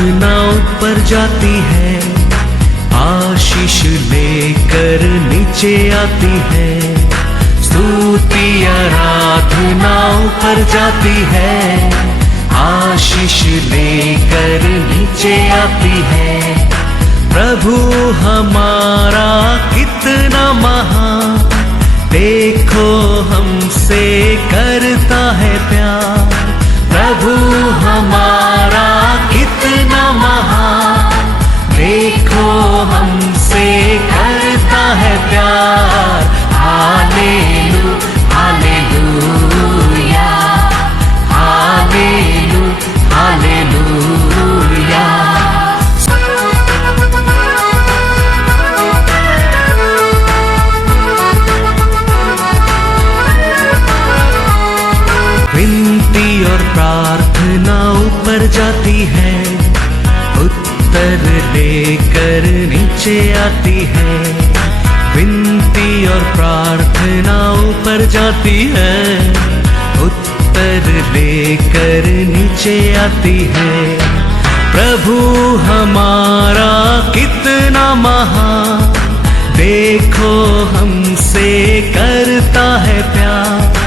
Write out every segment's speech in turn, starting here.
आराधना ऊपर जाती है, आशीष लेकर नीचे आती है। स्तुति आराधना ऊपर जाती है, आशीष लेकर नीचे आती है। प्रभु हमारा कितना महान, देखो हमसे करता है प्यार। प्रभु हमारा कितना महान, देखो हमसे करता है प्यार। हालेलू हालेलूया, हालेलू हालेलूया। विनती और प्रार्थना ऊपर जाती है, उत्तर लेकर नीचे आती है। विनती और प्रार्थना ऊपर जाती है, उत्तर लेकर नीचे आती है। प्रभु हमारा कितना महान, देखो हमसे करता है प्यार।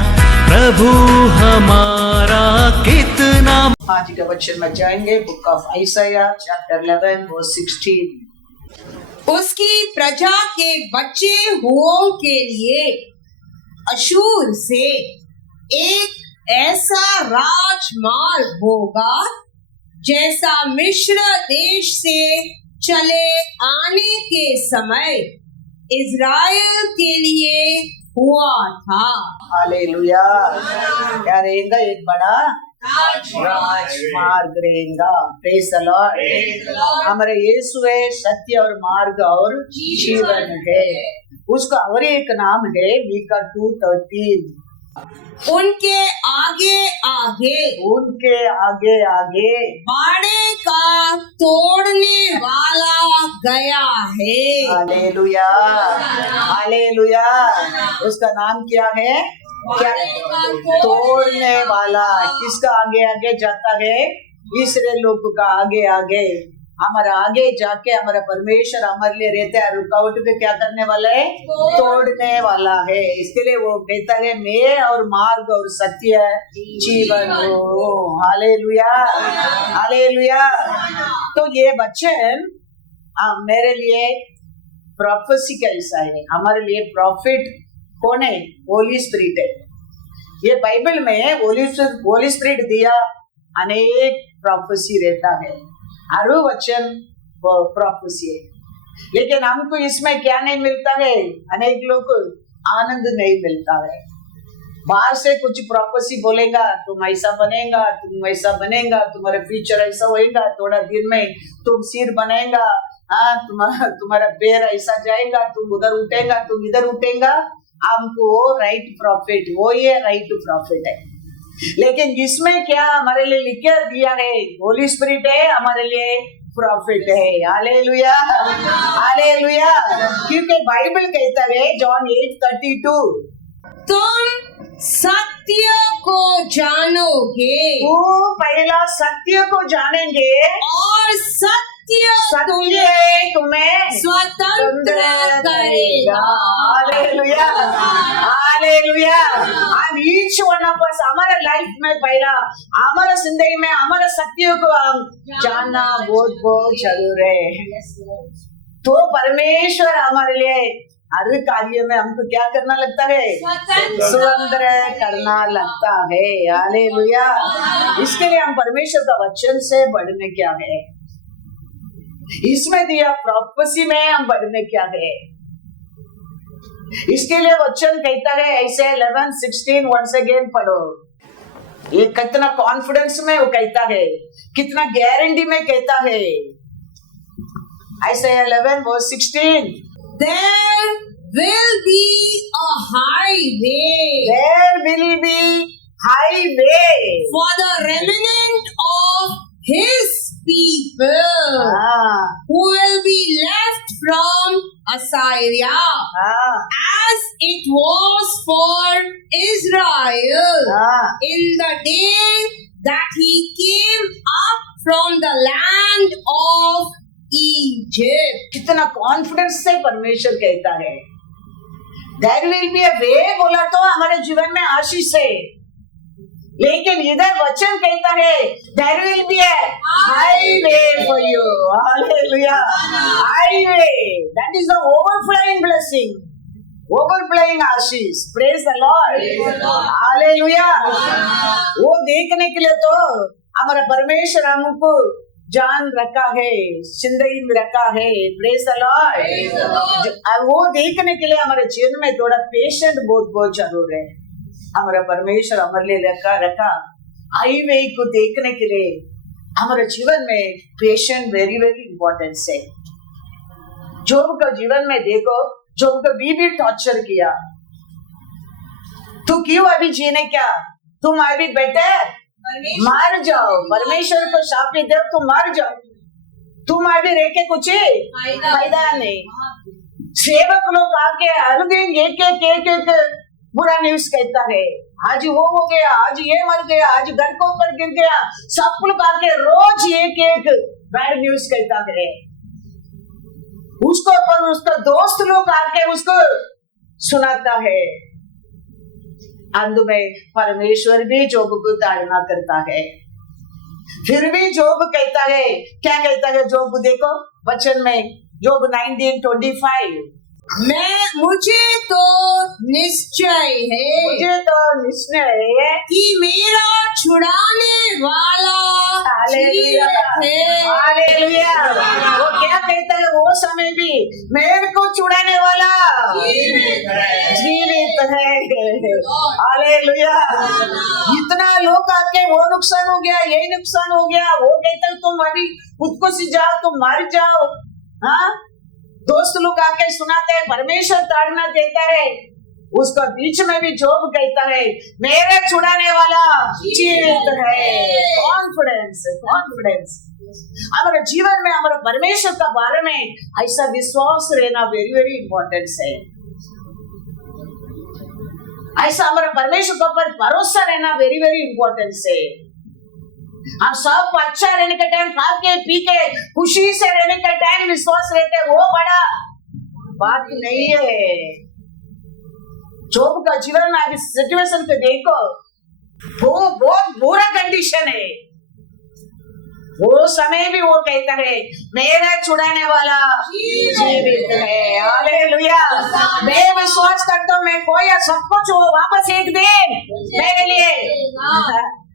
प्रभु हमारा कितना। आज के वचन में जाएंगे बुक ऑफ आइसाया चैप्टर 11 वर्स 16। उसकी प्रजा के बच्चे हुओं के लिए अशूर से एक ऐसा राजमार्ग होगा जैसा मिस्र देश से चले आने के समय इज़राइल के लिए हुआ था। हालेलुया। क्या रहेगा? एक बड़ा राजमार्ग रहेगा। Praise the Lord. हमारे यीशु है सत्य और मार्ग और जीवन है। उसका और एक नाम है मीका 2:13। उनके आगे आगे, उनके आगे आगे बाड़े का तोड़ने वाला गया है। Hallelujah hallelujah. उसका नाम क्या है? क्या? तोड़ने वाला। किसका आगे आगे जाता है? इसराइल लोग का आगे आगे। हमारा आगे जाके हमारा परमेश्वर हमारे लिए रहता है। रुकावट पे क्या करने वाला है? तोड़ने वाला है। इसके लिए वो कहता है मैं और मार्ग और सत्य जीवन हो। Hallelujah hallelujah. तो ये वचन मेरे लिए प्रोफेसी का हिस्सा है। हमारे लिए प्रॉफिट कौन है? होली स्पिरिट है। ये बाइबल में होली स्पिरिट दिया अनेक प्रोफेसी रहता है। हर वचन प्रोफेसी है, लेकिन हमको इसमें क्या नहीं मिलता है? अनेक लोग आनंद नहीं मिलता है। बाहर से कुछ प्रोफेसी बोलेगा, तुम ऐसा बनेगा, तुम वैसा बनेगा, तुम्हारा फ्यूचर ऐसा होएगा, थोड़ा दिन में तुम सिर बनेगा, तुम्हारा पैर ऐसा जाएगा, तुम उधर उठेगा, तुम इधर उठेगा। हमको राइट प्रॉफिट, वो ये राइट प्रॉफिट है। लेकिन इसमें क्या हमारे लिए लिख दिया है? होली स्पिरिट है हमारे लिए प्रॉफिट है। Hallelujah hallelujah. क्योंकि बाइबल कहता है जॉन 8:32, तुम सत्य को जानोगे। वो पहला सत्य को जानेंगे और सत्य तुम्हें स्वतंत्र करेगा। Hallelujah hallelujah. हम ईच वन ऑफ अस हमारे लाइफ में पहला हमारा जिंदगी में हमारा सत्य को जानना बहुत बहुत जरूर है। तो परमेश्वर हमारे लिए हर कार्य में हमको क्या करना लगता है? स्वतंत्र करना लगता है। हालेलुया। इसके लिए हम परमेश्वर का वचन से बढ़ने क्या है? इसमें दिया प्रोफेसी में हम बढ़ने क्या है? इसके लिए वचन कहता है ऐसे 11:16 वंस अगेन पढ़ो। ये कितना कॉन्फिडेंस में वो कहता है, कितना गारंटी में कहता है। ऐसे 11:16, There will be a highway. There will be highway for the remnant of His people who will be left from Assyria, as it was for Israel in the day that he came up from the land of Egypt. कितना confidence से परमेश्वर कहता है there will be अ वे, बोला तो हमारे जीवन में आशीष है, लेकिन इधर वचन कहता है there will be a highway for you. Hallelujah. Highway, that is the overflowing blessing, overflowing आशीष. Praise the lord. हालेलुया. वो देखने के लिए तो हमारा परमेश्वर हमको जान रखा है, जिंदगी में रखा है. Praise the Lord. वो देखने के लिए हमारे जीवन में थोड़ा पेशेंट बहुत जरूर है. हमारा परमेश्वर हमारे लिए रखा हाईवे को देखने के लिए हमारे जीवन में पेशेंट वेरी इंपॉर्टेंट है. जोब का जीवन में देखो, जोब को बीवी टॉर्चर किया, तू क्यों अभी जीने क्या, तुम अभी बेटर मर जाओ. परमेश्वर को शाप दे, तुम मर जाओ, तुम अभी रह के कुछ फायदा नहीं. सेवक लोग आके अलगेंगे एक बुरा न्यूज कहता है, आज वो हो गया, आज ये मर गया, आज घर को ऊपर गिर गया. सब लोग आके रोज एक बैड न्यूज कहता है. उसको पर उसका दोस्त लोग आके उसको सुनाता है. अंत में परमेश्वर भी जोब को ताड़ना करता है. फिर भी जोब कहता है, क्या कहता है जोब? देखो वचन में जोब 19:25, मुझे तो निश्चय है कि मेरा छुड़ाने वाला जीवित है. हालेलुया. वो क्या कहता है वो समय भी, मेरे को छुड़ाने वाला जीवित है. हालेलुया. इतना लोग आके वो नुकसान हो गया, यही नुकसान हो गया, वो कहता है तुम अभी खुद को सी जाओ, तुम मर जाओ. हाँ, दोस्त लोग आके सुनाते हैं, परमेश्वर ताड़ना देता है. उसका बीच में भी जोब कहता है मेरे छुड़ाने वाला जीवित है. कॉन्फिडेंस. हमारे जीवन में हमारे परमेश्वर का बारे में ऐसा विश्वास रहना वेरी इंपॉर्टेंट है. ऐसा हमारे परमेश्वर के ऊपर भरोसा रहना वेरी इंपॉर्टेंट है. हम सब अच्छा रहने का टाइम, खा के पी के खुशी से रहने का टाइम विश्वास रहते, वो बड़ा बात नहीं है. जोब का जीवन में अभी सिचुएशन को देखो, वो बहुत बुरा कंडीशन है. वो समय भी वो कहता है मेरा छुड़ाने वाला जीवित है. हालेलुया. मैं विश्वास करता हूँ, मैं कोई सब कुछ वापस एक दिन मेरे लिए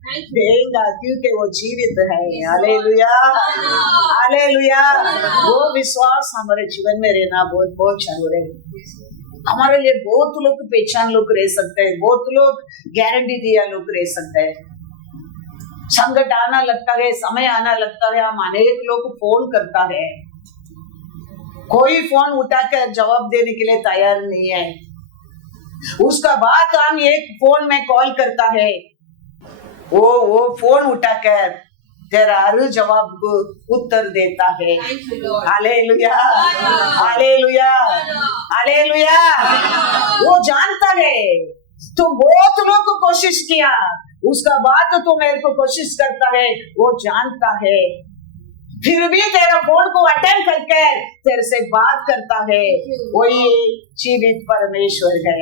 देगा, क्योंकि वो जीवित है. हालेलुया. हालेलुया. वो विश्वास हमारे जीवन में रहना बहुत जरूर है. हमारे लिए बहुत लोग पहचान लोग रह सकते हैं, बहुत लोग गारंटी दिया लोग रह सकते हैं. संकट आना लगता है, समय आना लगता है, हम अनेक लोग को फोन करता है, कोई फोन उठाकर जवाब देने के लिए तैयार नहीं है. उसका बाद हम एक फोन में कॉल करता है, वो फोन उठाकर तेरा हर जवाब को उत्तर देता है. हालेलुया. हालेलुया. हालेलुया. वो जानता है तो बहुत लोग को कोशिश किया, उसका बाद तो मेरे को कोशिश करता है. वो जानता है, फिर भी तेरा फोन को अटेंड करके तेरे से बात करता है. वही जीवित परमेश्वर है.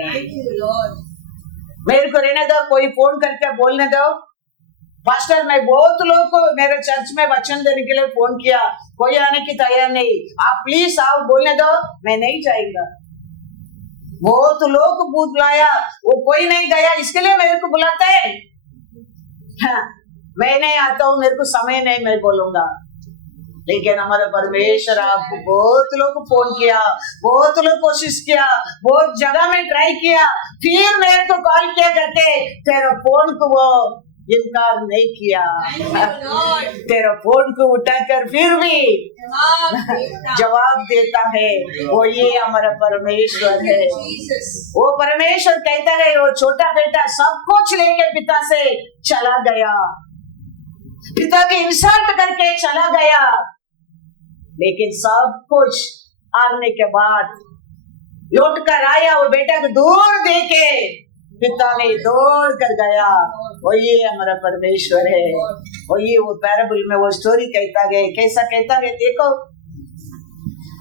मेरे को रहने दो, कोई फोन करके बोलने दो, पास्टर मैं बहुत लोग को मेरे चर्च में वचन देने के लिए फोन किया, कोई आने की तैयार नहीं, आप प्लीज आओ बोलने दो, मैं नहीं जाएगा. बहुत लोग को बुलाया, वो कोई नहीं गया, इसके लिए मेरे को बुलाता है. हाँ, मैं नहीं आता हूँ, मेरे को समय नहीं, मैं बोलूंगा. लेकिन हमारा परमेश्वर आपको बहुत लोग को फोन किया, बहुत लोग कोशिश किया, बहुत जगह में ट्राई किया, फिर मेरे को कॉल किया करके तेरा फोन को वो इनकार नहीं किया. तेरा फोन को उठाकर फिर भी जवाब देता है. वो ये हमारा परमेश्वर है. वो परमेश्वर कहता है वो छोटा बेटा सब कुछ लेके पिता से चला गया, पिता की इंसल्ट करके चला गया, लेकिन सब कुछ आने के बाद लौट कर आया, वो बेटा को दूर देके पिता ने दौड़ कर गया, वो ये हमारा परमेश्वर है। और ये वो पैराबल में वो स्टोरी कहता है, कैसा कहता है देखो,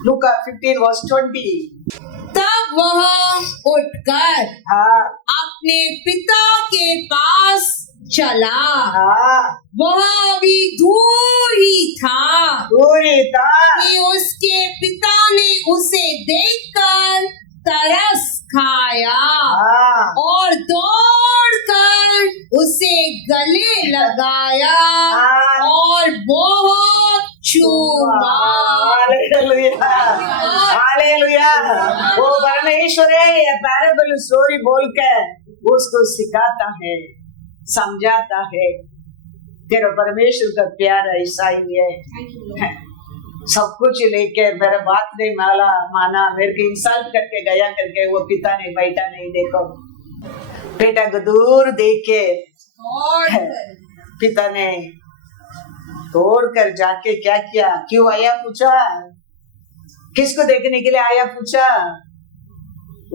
लूका 15:20। तब वह उठकर हाँ अपने पिता के पास चला। हाँ वह अभी दूर ही था पूरी था। कि उसके पिता ने उसे देखकर तरस खाया हाँ और दौड़कर उसे गले लगाया हाँ। और बहुत चूमा। Hallelujah, hallelujah. वो परमेश्वर है, ये पैराबल स्टोरी बोल कर उसको सिखाता है, समझाता है। तेरा परमेश्वर का प्यार ऐसा ही है, सब कुछ लेके मेरा बात नहीं माना, मेरे को इंसल्ट करके गया करके वो पिता ने बैठा नहीं, देखो बेटा को दूर देख के पिता ने तोड़ कर जाके क्या किया, क्यों आया पूछा, किसको देखने के लिए आया पूछा,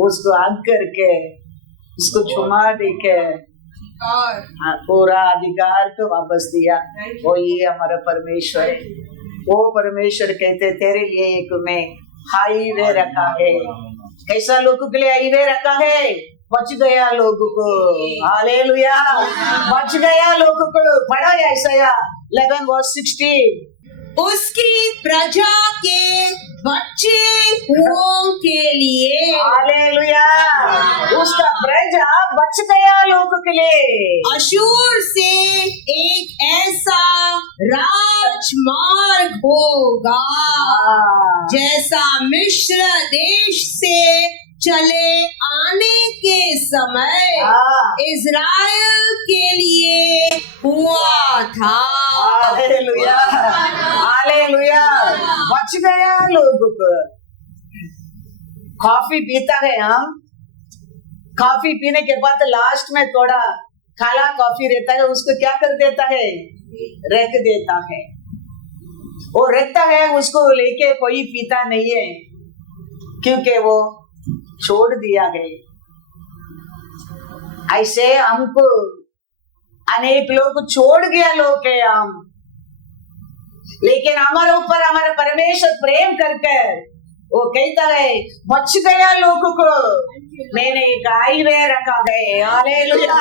उसको आग करके उसको छुमा देके पूरा अधिकार को वापस दिया। वो ये हमारा परमेश्वर है। वो परमेश्वर कहते तेरे लिए एक मैं हाईवे रखा है। कैसा लोगों के लिए हाईवे रखा है, बच गया लोगों को। हालेलुया, बच गया लोगों को। पढ़ा Isaiah 11:16। उसकी प्रजा के बच्चों के लिए। हालेलुया, उसका प्रजा बच गया लोगों के लिए। अशूर से एक ऐसा राजमार्ग होगा जैसा मिस्र देश से चले आने के समय इज़राइल के लिए हुआ था। हालेलुया, हालेलुया, बच गया लोगों को। कॉफी पीता है हम, कॉफी पीने के बाद लास्ट में थोड़ा काला कॉफी रहता है, उसको क्या कर देता है, रख देता है। वो रखता है, उसको लेके कोई पीता नहीं है, क्योंकि वो छोड़ दिया है। ऐसे हमको अनेक लोग छोड़ गया लोग है हम, लेकिन हमारे ऊपर हमारा परमेश्वर प्रेम करके वो कहता है बच गया लोगों को मैंने एक हाईवे रखा है। Hallelujah,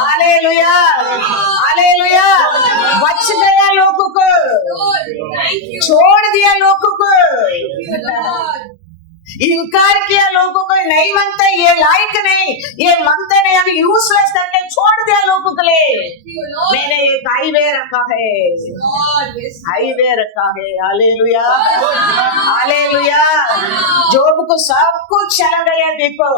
hallelujah, hallelujah. बच गया लोगों को, छोड़ दिया लोगों को, इनकार किया लोगों को, नहीं मानते, ये लायक नहीं, ये मानते नहीं, अभी यूजलेस करके छोड़ दिया लोगों के लिए। मैंने एक हाईवे रखा है, हाईवे रखा है। Hallelujah, hallelujah. जोब को सब कुछ चला गया, देखो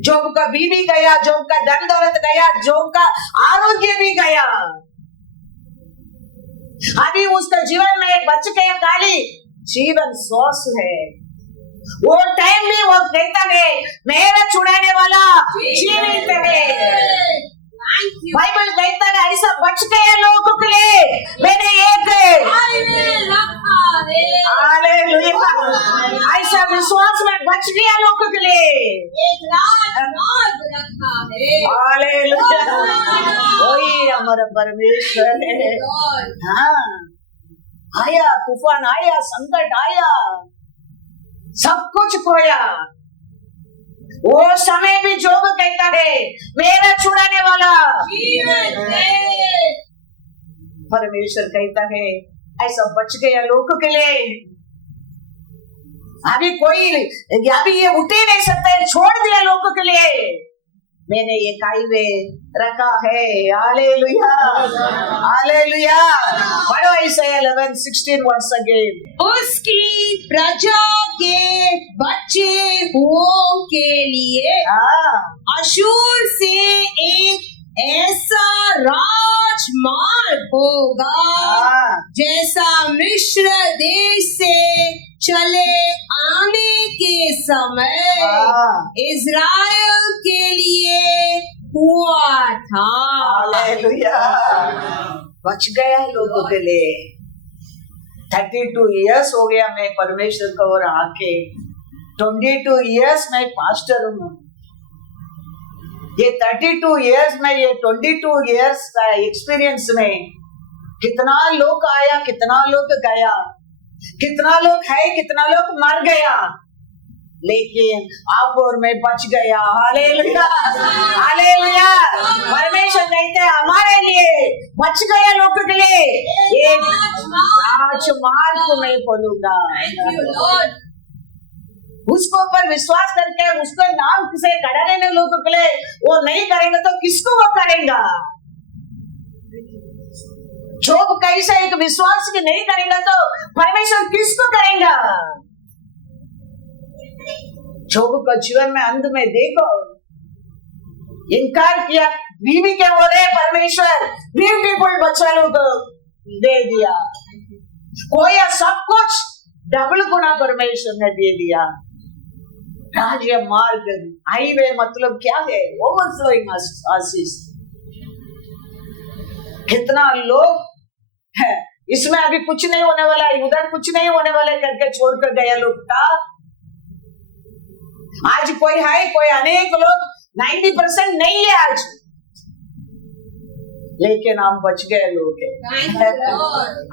जोब का बीवी गया, जोब का धन दौलत गया, जोब का आरोग्य भी गया। अभी उसका जीवन में बच गया खाली जीवन श्वास है। वो टाइम भी वो कहता है मेरा छुड़ाने वाला जीवित है। बाइबल कहता है ऐसा बच गए लोगों के लिए मैंने एक हालेलुया, ऐसा विश्वास में बच गया लोगों के लिए हालेलुया। वही हमारा परमेश्वर है। हाँ, आया तूफान, आया संकट, आया सब कुछ खोया, वो समय भी जोब कहता है मेरा छुड़ाने वाला परमेश्वर कहता है ऐसा बच गया लोगों के लिए। अभी कोई अभी ये उठ ही नहीं सकता है, छोड़ दिया लोगों के लिए मैंने ये हाईवे रखा है। Hallelujah, hallelujah. पढ़ो Isaiah 11:16 once again। उसकी प्रजा के बच्चों के लिए अशूर से एक ऐसा राजमार्ग होगा जैसा मिस्र देश से चले आने के समय इज़राइल के लिए हुआ था। हालेलुया, बच गया लोगों के लिए। 32 इयर्स हो गया मैं परमेश्वर को और आके 22 years मैं पास्टर हूँ। ये 32 years में, ये 22 years का एक्सपीरियंस में कितना लोग आया, कितना लोग गया, कितना लोग है, कितना लोग मर गया, लेकिन आप और मैं बच गया। Hallelujah, hallelujah. परमेश्वर कहते हैं हमारे लिए बच गए लोगों के लिए एक राजमार्ग में बोलूंगा। उसको ऊपर विश्वास करके उसको नाम से खड़ा रहने लोगों के लिए वो नहीं करेंगे तो किसको वो करेगा? जोब कैसे एक विश्वास की नहीं करेगा तो परमेश्वर किसको करेगा? जोब का जीवन में अंत में देखो, इनकार किया, बीवी क्या बोल रहे? परमेश्वर ब्यूटीफुल बच्चा लोग दे दिया, कोई सब कुछ डबल गुना परमेश्वर ने दे दिया। राज्य मार्ग, हाईवे मतलब क्या है? ओवरफ्लोइंग आशीष। कितना लोग है इसमें अभी कुछ नहीं होने वाला है, उधर कुछ नहीं होने वाला है करके छोड़कर गया लोग का। आज कोई है, कोई अनेक लोग 90% नहीं है आज, लेकिन हम बच गए लोग हैं।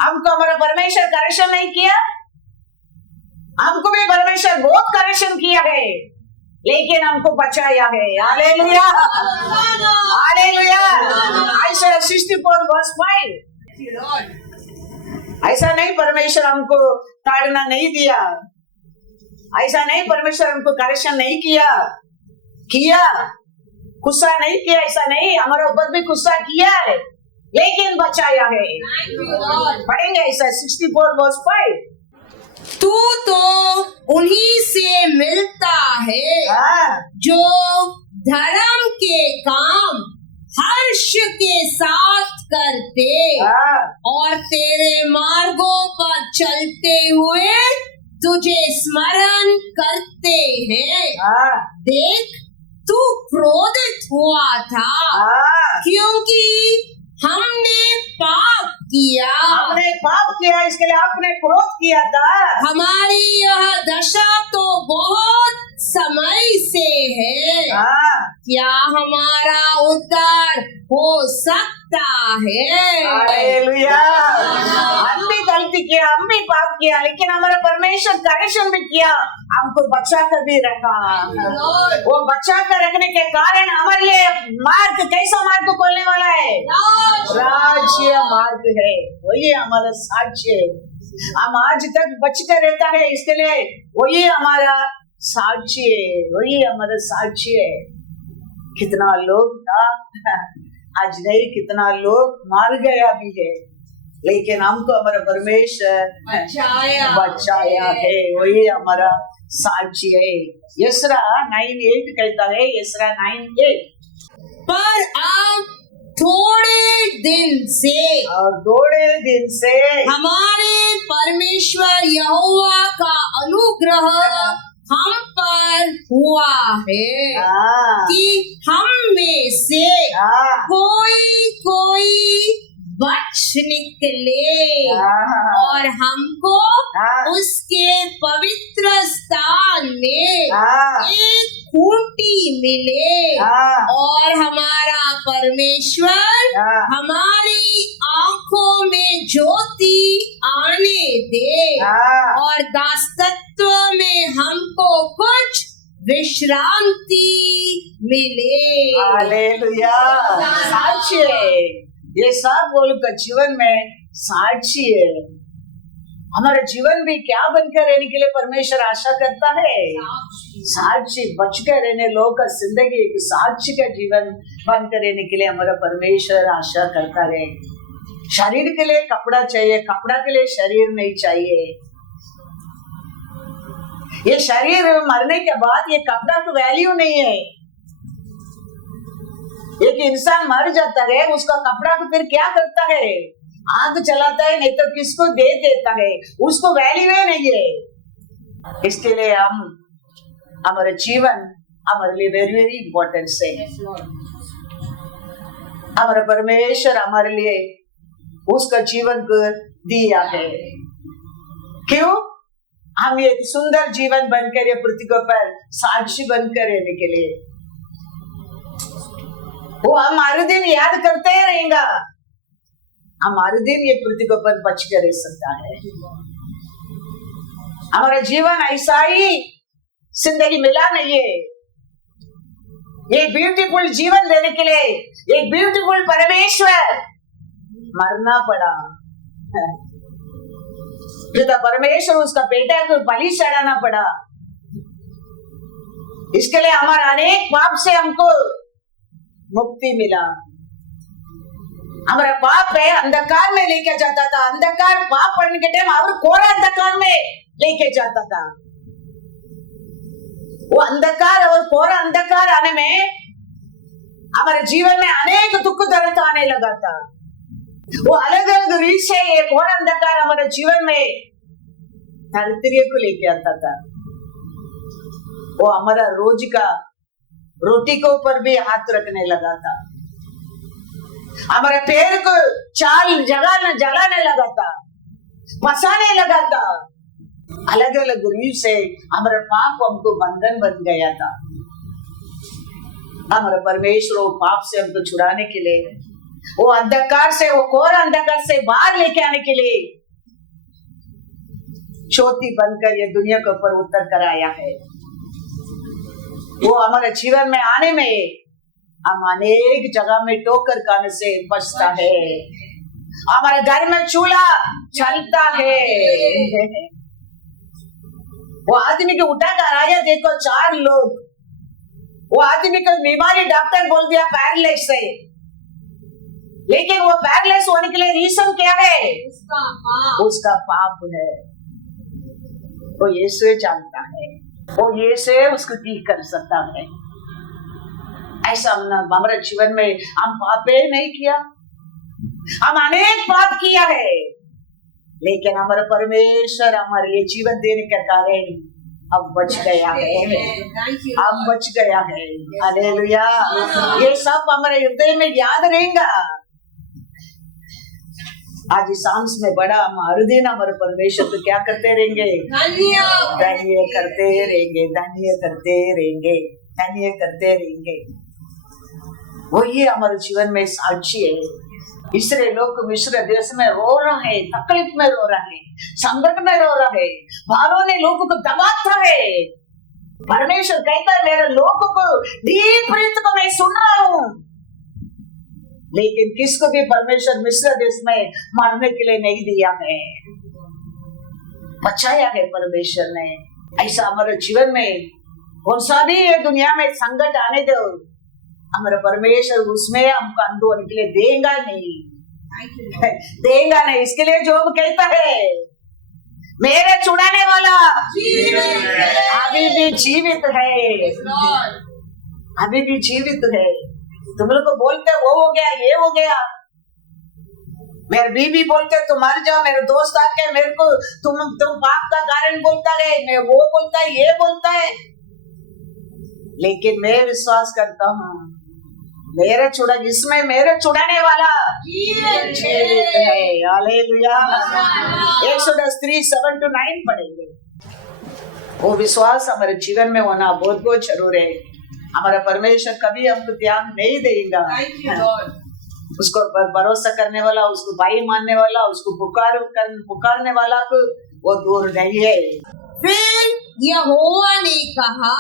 हमको हमारा परमेश्वर करेक्शन नहीं किया, हमको भी परमेश्वर बहुत करेक्शन किया है, लेकिन हमको बचाया है। Hallelujah, hallelujah. आयशा 64:5। ऐसा नहीं परमेश्वर हमको ताड़ना नहीं दिया, ऐसा नहीं परमेश्वर हमको करेक्शन नहीं किया, गुस्सा नहीं किया, ऐसा नहीं, हमारे ऊपर भी गुस्सा किया है, लेकिन बचाया है। पढ़ेंगे ऐसा 64:5। तू तो उन्हीं से मिलता है जो धर्म के काम हर्ष के साथ करते और तेरे मार्गों पर चलते हुए तुझे स्मरण करते हैं। देख, तू क्रोधित हुआ था क्योंकि हमने पाप किया, इसके लिए आपने क्रोध किया था। हमारी यह दशा तो बहुत समय से है, क्या हमारा उद्धार हो सकता है? हालेलुया। हम भी गलती किया, हम भी पाप किया, लेकिन हमारा परमेश्वर करेक्शन भी किया, हमको बचा कर भी रखा। वो बचा कर रखने के कारण हमारे लिए मार्ग, कैसा मार्ग खोलने वाला है? राज्य मार्ग है, वही हमारा साक्ष्य है। हम आज तक बच कर रहता है, इसके लिए वही हमारा साक्ष्य है, वही हमारा साक्ष्य है। कितना लोग था आज नहीं, कितना लोग मार गया भी है, लेकिन हमको हमारा परमेश्वर बचाया है, वही हमारा साक्षी है। यशरा 9:8 कहता है, यशरा 9:8, पर अब थोड़े दिन से हमारे परमेश्वर यहोवा का अनुग्रह हम पर हुआ है कि हम में से कोई बच निकले और हमको उसके पवित्र स्थान में एक खूंटी मिले और हमारा परमेश्वर हमारी आंखों में ज्योति आने दे और दासत्व में हमको कुछ विश्रांति मिले। हालेलुया। साक्षी है, ये सब बोल का जीवन में साक्षी है। हमारा जीवन भी क्या बनकर रहने के लिए परमेश्वर आशा करता है? साक्षी, बच कर रहने लोगों का जिंदगी एक साक्षी का जीवन बनकर रहने के लिए हमारा परमेश्वर आशा करता है। शरीर के लिए कपड़ा चाहिए, कपड़ा के लिए शरीर नहीं चाहिए। ये शरीर मरने के बाद ये कपड़ा तो वैल्यू नहीं है। एक इंसान मर जाता है, उसका कपड़ा तो फिर क्या करता है? आग जलाता है, नहीं तो किसको दे देता है, उसको वैल्यू ही नहीं है। इसके लिए हम हमारे जीवन हमारे लिए वेरी वेरी इंपॉर्टेंट है। हमारा परमेश्वर हमारे लिए उसका जीवन को दिया है। क्यों? हम एक सुंदर जीवन बनकर ये पृथ्वी के ऊपर साक्षी बनकर रहने के लिए, वो हम हर दिन याद करते ही रहेगा। हम हर दिन ये पृथ्वी के ऊपर बच कर रह सकता है। हमारा जीवन ऐसा ही जिंदगी मिला नहीं है। एक ब्यूटीफुल जीवन देने के लिए एक ब्यूटीफुल परमेश्वर मरना पड़ा। पिता परमेश्वर उसका बेटा को बलि चढ़ाना पड़ा। इसके लिए हमारे अनेक पाप से हमको मुक्ति मिला। हमारा पाप है अंधकार में लेके जाता था। अंधकार पाप पढ़ने के टाइम और कोरा अंधकार में लेके जाता था। वो अंधकार और कोरा अंधकार आने में हमारे जीवन में अनेक दुख दर्द आने लगा था। वो अलग अलग रीत से ये कोरा अंधकार हमारे जीवन में धरती को लेके आता था। वो हमारा रोज का रोटी के ऊपर भी हाथ रखने लगा था। हमारे पैर को चाल जलाने लगा था, फंसाने लगा था। अलग अलग रीत से हमारा पाप हमको बंधन बन गया था। हमारा परमेश्वर वो पाप से हमको छुड़ाने के लिए, वो अंधकार से, वो कोरा अंधकार से बाहर लेके आने के लिए ज्योति बनकर ये दुनिया के ऊपर उतर कर आया है। वो हमारे जीवन में आने में हम अनेक जगह में ठोकर खाने से बचता है। हमारे घर में चूल्हा चलता है। वो आदमी को उठा कर आया, देखो 4 लोग। वो आदमी को बीमारी डॉक्टर बोल दिया पैरालाइज है, लेकिन वो पैरालाइज होने के लिए रीजन क्या है? उसका पाप है। वो यीशु जानता है, वो यीशु उसको ठीक कर सकता है। ऐसा हमारे जीवन में हम पाप नहीं किया, हम अनेक पाप किया है, लेकिन हमारा परमेश्वर हमारे ये जीवन देने के कारण अब बच गया है। अब बच गया है। हालेलुया। ये सब हमारे हृदय में याद रहेगा। आज इस सांस में बड़ा हम हर दिन हमारे परमेश्वर को क्या करते रहेंगे? धन्य करते रहेंगे, धन्य करते रहेंगे, धन्य करते रहेंगे। वही हमारे जीवन में साक्षी है। इसराइल लोग मिस्र देश में रो रहे हैं, तकलीफ में रो रहे हैं, संकट में रो रहे हैं, भारों ने लोगों को दबाता है। परमेश्वर कहता है मेरे लोगों को दीप प्रीत को मैं सुन रहा हूँ, लेकिन किसको भी परमेश्वर मिस्र देश में मारने के लिए नहीं दिया है, बचाया है परमेश्वर ने। ऐसा हमारे जीवन में कौन सा भी ये दुनिया में संकट आने दो, हमारा परमेश्वर उसमें हमको अंधे होने के लिए देगा नहीं, देगा नहीं। इसके लिए जोब कहता है मेरे छुड़ाने वाला अभी भी जीवित है, अभी भी जीवित है। तुम लोग को बोलते वो हो गया, ये हो गया, मेरे बीवी बोलते तुम मर जाओ, मेरे दोस्त आके मेरे को तुम पाप का कारण बोलता है, मैं वो बोलता है, ये बोलता है, लेकिन मैं विश्वास करता हूँ मेरे छुड़ा, इसमें मेरे छुड़ाने वाला जीवित है। हालेलुया। 3:7-9 पढ़ेंगे। वो विश्वास हमारे जीवन में होना बहुत बहुत जरूर है। हमारा परमेश्वर कभी हमको त्याग नहीं देगा। उसको भरोसा करने वाला, उसको भाई मानने वाला, उसको पुकारने वाला को वो दूर नहीं है। फिर यहोवा ने कहा,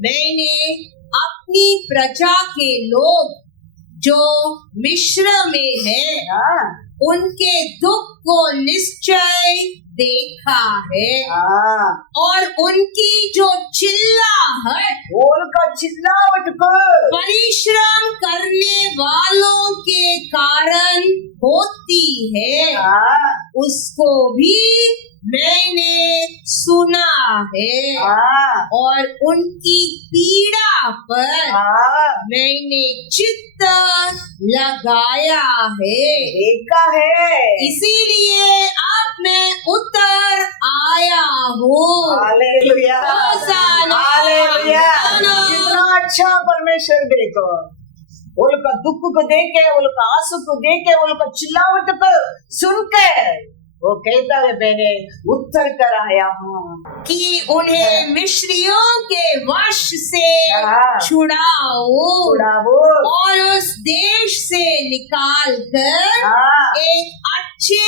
मैंने अपनी प्रजा के लोग जो मिस्र में है उनके दुख को निश्चय देखा है और उनकी जो चिल्लाहट, उनका चिल्लाहट को परिश्रम करने वालों के कारण होती है, उसको भी मैंने सुना है और उनकी पीड़ा पर मैंने चित्त लगाया है, देखा है, इसीलिए अब मैं उतर आया हूँ। Hallelujah, hallelujah. कितना अच्छा परमेश्वर देखो, उनका दुख को देखे, उनका आंसू को देखे, उनका चिल्लावट को सुनकर वो कहता है मैंने उत्तर कर आया हूँ कि उन्हें मिस्रियों के वश से हाँ। छुड़ाओ छुड़ाओ और उस देश से निकाल कर हाँ एक अच्छे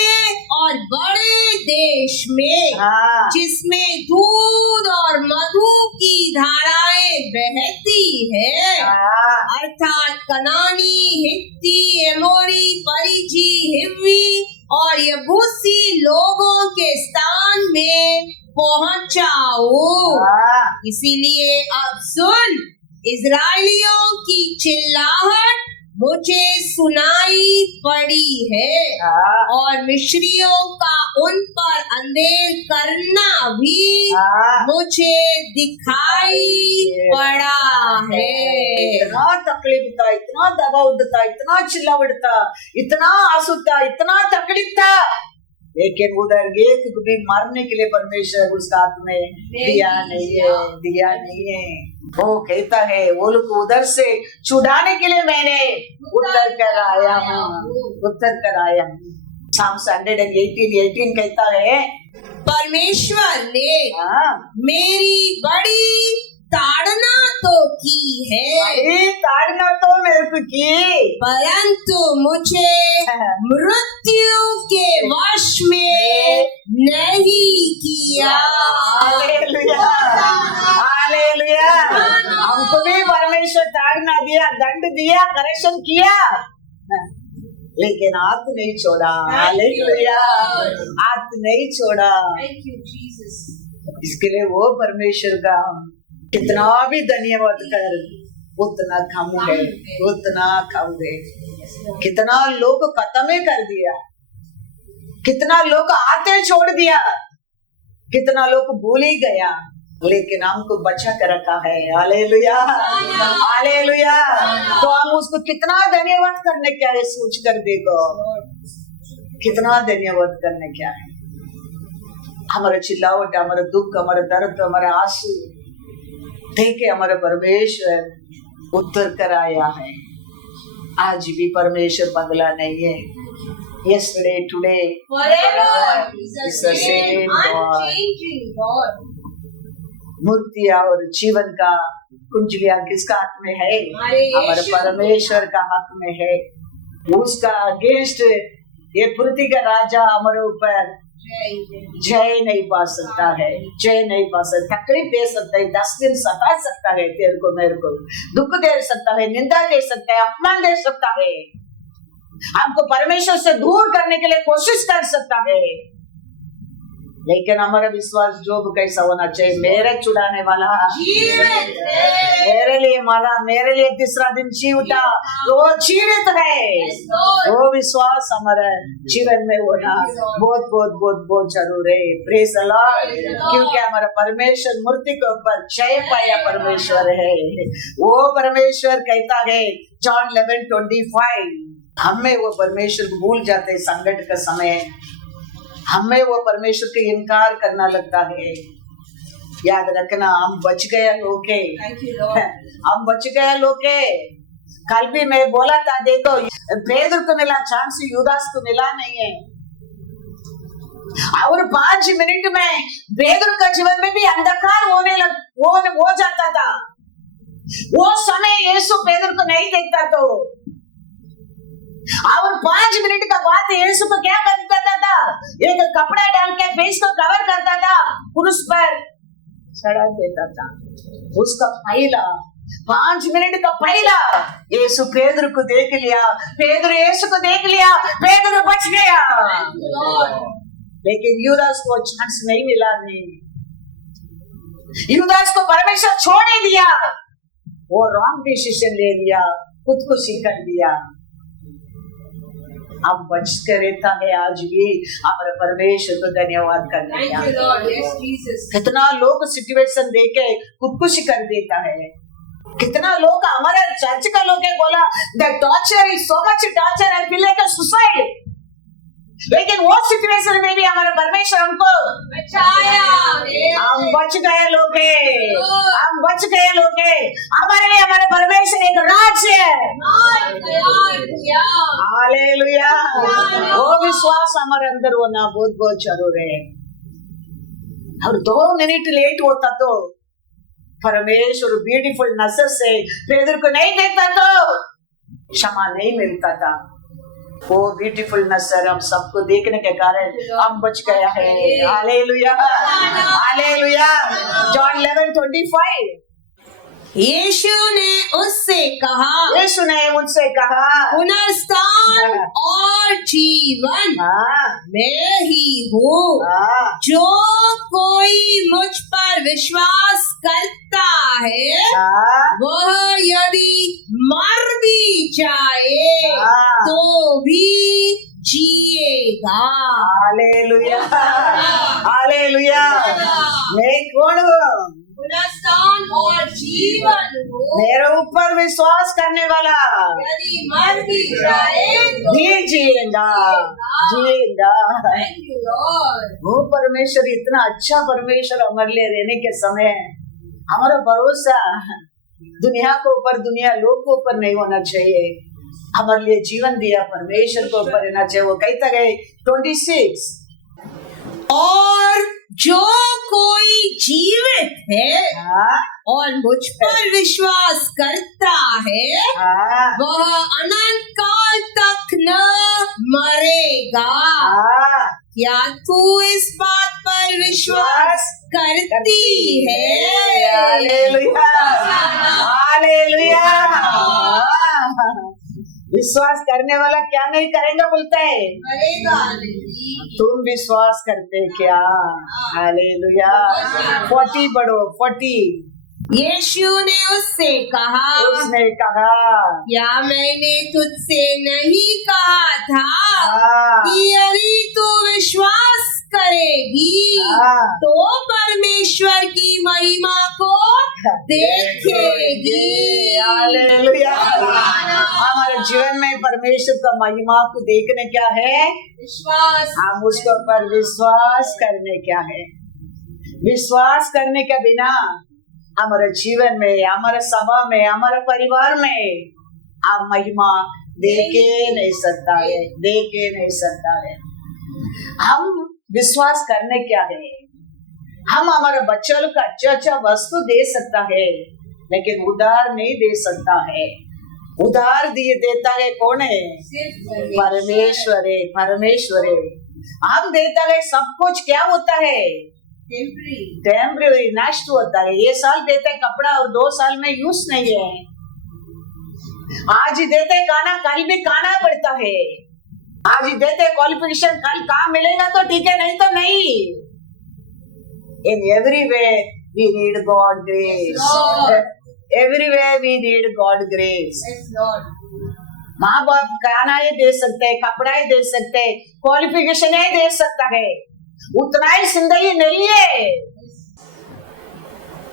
और बड़े देश में हाँ जिसमें दूध और मधु की धाराएं बहती है हाँ अर्थात कनानी, हित्ती, एमोरी, परिजी, हिव्वी और यबूसी लोगों के स्थान में पहुंचाओ। हाँ इसीलिए अब सुन, इजराइलियों की चिल्लाहट मुझे सुनाई पड़ी है हाँ और मिस्रियों का उन पर अंधेर करना भी हाँ। मुझे दिखाई पड़ा है। इतना तकलीफ था, इतना दबाव था, इतना चिल्लावट था, इतना आंसू था, इतना तकलीफ था, लेकिन उधर एक भी मारने के लिए परमेश्वर उसका हाथ में दिया नहीं है, दिया नहीं है। वो कहता है वो लोग उधर से छुड़ाने के लिए मैंने उत्तर कर आया हूँ, उत्तर कर आया हूँ। Psalms 118 कहता है परमेश्वर ने हाँ मेरी बड़ी ताड़ना तो की है ये ताड़ना तो मेरे को की, परंतु मुझे मृत्यु के वश में नहीं किया। Hallelujah, hallelujah. हमको भी परमेश्वर ताड़ना दिया, दंड दिया, करेक्शन किया, लेकिन हाथ नहीं छोड़ा। हालेलुया, हाथ नहीं छोड़ा। इसके लिए वो परमेश्वर का कितना भी धन्यवाद कर उतना कम है, उतना कम है। कितना लोग खत्म ही कर दिया, कितना लोग आते छोड़ दिया, कितना लोग भूल ही गया, लेकिन हमको बचा कर रखा है। Hallelujah, hallelujah. तो हम उसको कितना धन्यवाद करने क्या है, सोच कर देखो कितना धन्यवाद करने क्या है। हमारा चिल्लावट, हमारा दुख, हमारा दर्द, हमारा आंसू देखे हमारा परमेश्वर उत्तर कर आया है। आज भी परमेश्वर बदला नहीं है। Yesterday, today, Forever is the same God. unchanging God. मूर्ति और जीवन का कुंजलियां किसका हाथ में है? हमारे परमेश्वर का हाथ में है। उसका अगेंस्ट ये पृथ्वी का राजा हमारे ऊपर जय नहीं पा सकता है, जय नहीं पा सकता। तकलीफ दे सकता है, 10 दिन सता सकता है, तेरे को मेरे को दुख दे सकता है, निंदा दे सकता है, अपमान दे सकता है, हमको परमेश्वर से दूर करने के लिए कोशिश कर सकता है। लेकिन हमारा विश्वास जो कैसा होना चाहिए, मेरे छुड़ाने वाला मेरे लिए मारा, मेरे लिए तीसरा दिन जी उठा, तो वो जीवित है। वो विश्वास हमारे जीवन में होना बहुत बहुत बहुत बहुत जरूर है। Praise the Lord. क्योंकि हमारा परमेश्वर मूर्ति के ऊपर जय पाया परमेश्वर है। वो परमेश्वर कहता है जॉन 11:25, हमें वो परमेश्वर को भूल जाते हैं संकट का समय, हमें वो परमेश्वर के इनकार करना लगता है। याद रखना, हम बच गए लोग, हम बच गए लोग। कल भी मैं बोला था, देखो पेदर को मिला चांस, यूदास को मिला नहीं है। और 5 मिनट में पेदर का जीवन में भी अंधकार हो जाता था। वो समय यीशु पेदर को नहीं देखता तो, और 5 मिनट का बाद यीशु को क्या करता था? एक कपड़ा डाल के फेस को कवर करता था, पुरुष पर चढ़ा देता था। उसका पहला 5 मिनट का पहला यीशु पेदर को देख लिया, पेदर यीशु को देख लिया, पेदर बच गया। लेकिन यूदास को चांस नहीं मिला, नहीं, यूदास को परमेश्वर छोड़ ही दिया। वो रॉन्ग डिसीजन ले लिया, खुदकुशी कर दिया। अब बच कर रहता है आज भी हमारे परमेश्वर को धन्यवाद करने का। कितना लोग सिचुएशन देके खुदकुशी कर देता है। कितना लोग, हमारे चर्च का लोग बोला the torture is so much torture, I feel like a suicide. लेकिन वो सिचुएशन में भी हमारे परमेश्वर हमको बचाया। हम बच गए लोग, हम बच गए लोग। हमारे लिए हमारे परमेश्वर एक राज्य है। हालेलुया। वो विश्वास हमारे अंदर होना बहुत बहुत जरूरी है। और 2 मिनट लेट होता तो परमेश्वर ब्यूटीफुल नजर से पेदर को नहीं देखता तो क्षमा नहीं मिलता था। वो ब्यूटीफुल नजर हम सबको देखने के कारण हम बच गया है। Hallelujah hallelujah. जॉन 11:25। यीशु ने उससे कहा, यीशु ने मुझसे कहा, पुनरुत्थान और जीवन मैं ही हूँ। जो कोई मुझ पर विश्वास करता है वह यदि मर भी जाए तो भी जिएगा। Hallelujah hallelujah. मैं कौन हूँ? पुनरुत्थान और जीवन हूँ। मेरे ऊपर विश्वास करने वाला यदि मर भी जाए तो भी जिएगा जिएगा। Thank you, Lord. वो परमेश्वर इतना अच्छा परमेश्वर हमारे लिए रहने के समय हमारा भरोसा दुनिया के ऊपर, दुनिया लोग के ऊपर नहीं होना चाहिए। हमारे लिए जीवन दिया परमेश्वर को ऊपर रहना चाहिए। वो कहता है 26, और जो कोई जीवित है और मुझ पर विश्वास करता है वह अनंत काल तक न मरेगा। क्या तू इस बात पर विश्वास करती है? Hallelujah hallelujah. विश्वास करने वाला क्या नहीं करेगा बोलता है? मरेगा। तुम विश्वास करते क्या? हालेलुया। 40 बढ़ो 40। यीशु ने उससे कहा, उसने कहा, क्या मैंने तुझसे नहीं कहा था कि यदि तू विश्वास करेगी तो परमेश्वर की महिमा को देखेगी। हालेलुया। हमारे जीवन में परमेश्वर का महिमा को देखने क्या है? विश्वास। हम उसको पर विश्वास करने क्या है? विश्वास करने के बिना हमारे जीवन में, हमारे सभा में, हमारे परिवार में आप महिमा देखे नहीं सकता है, देखे नहीं सकता है। हम विश्वास करने क्या है? हम हमारे बच्चों को अच्छा अच्छा वस्तु दे सकता है लेकिन उधार नहीं दे सकता है। उधार दिए देता है कौन है? परमेश्वर है, परमेश्वर है। हम देता है सब कुछ क्या होता है? टेम्परेरी नष्ट होता है। ये साल देते कपड़ा और 2 साल में यूज नहीं है। आज ही देते खाना, कल भी खाना पड़ता है। आज ही देते क्वालिफिकेशन, कल काम मिलेगा तो ठीक है, नहीं तो नहीं। In everywhere we need God grace. Everywhere we need God grace. माँ बाप खाना ही दे सकते हैं, कपड़ा ही दे सकते हैं, क्वालिफिकेशन ही दे सकता है, उतना ही जिंदगी नहीं है।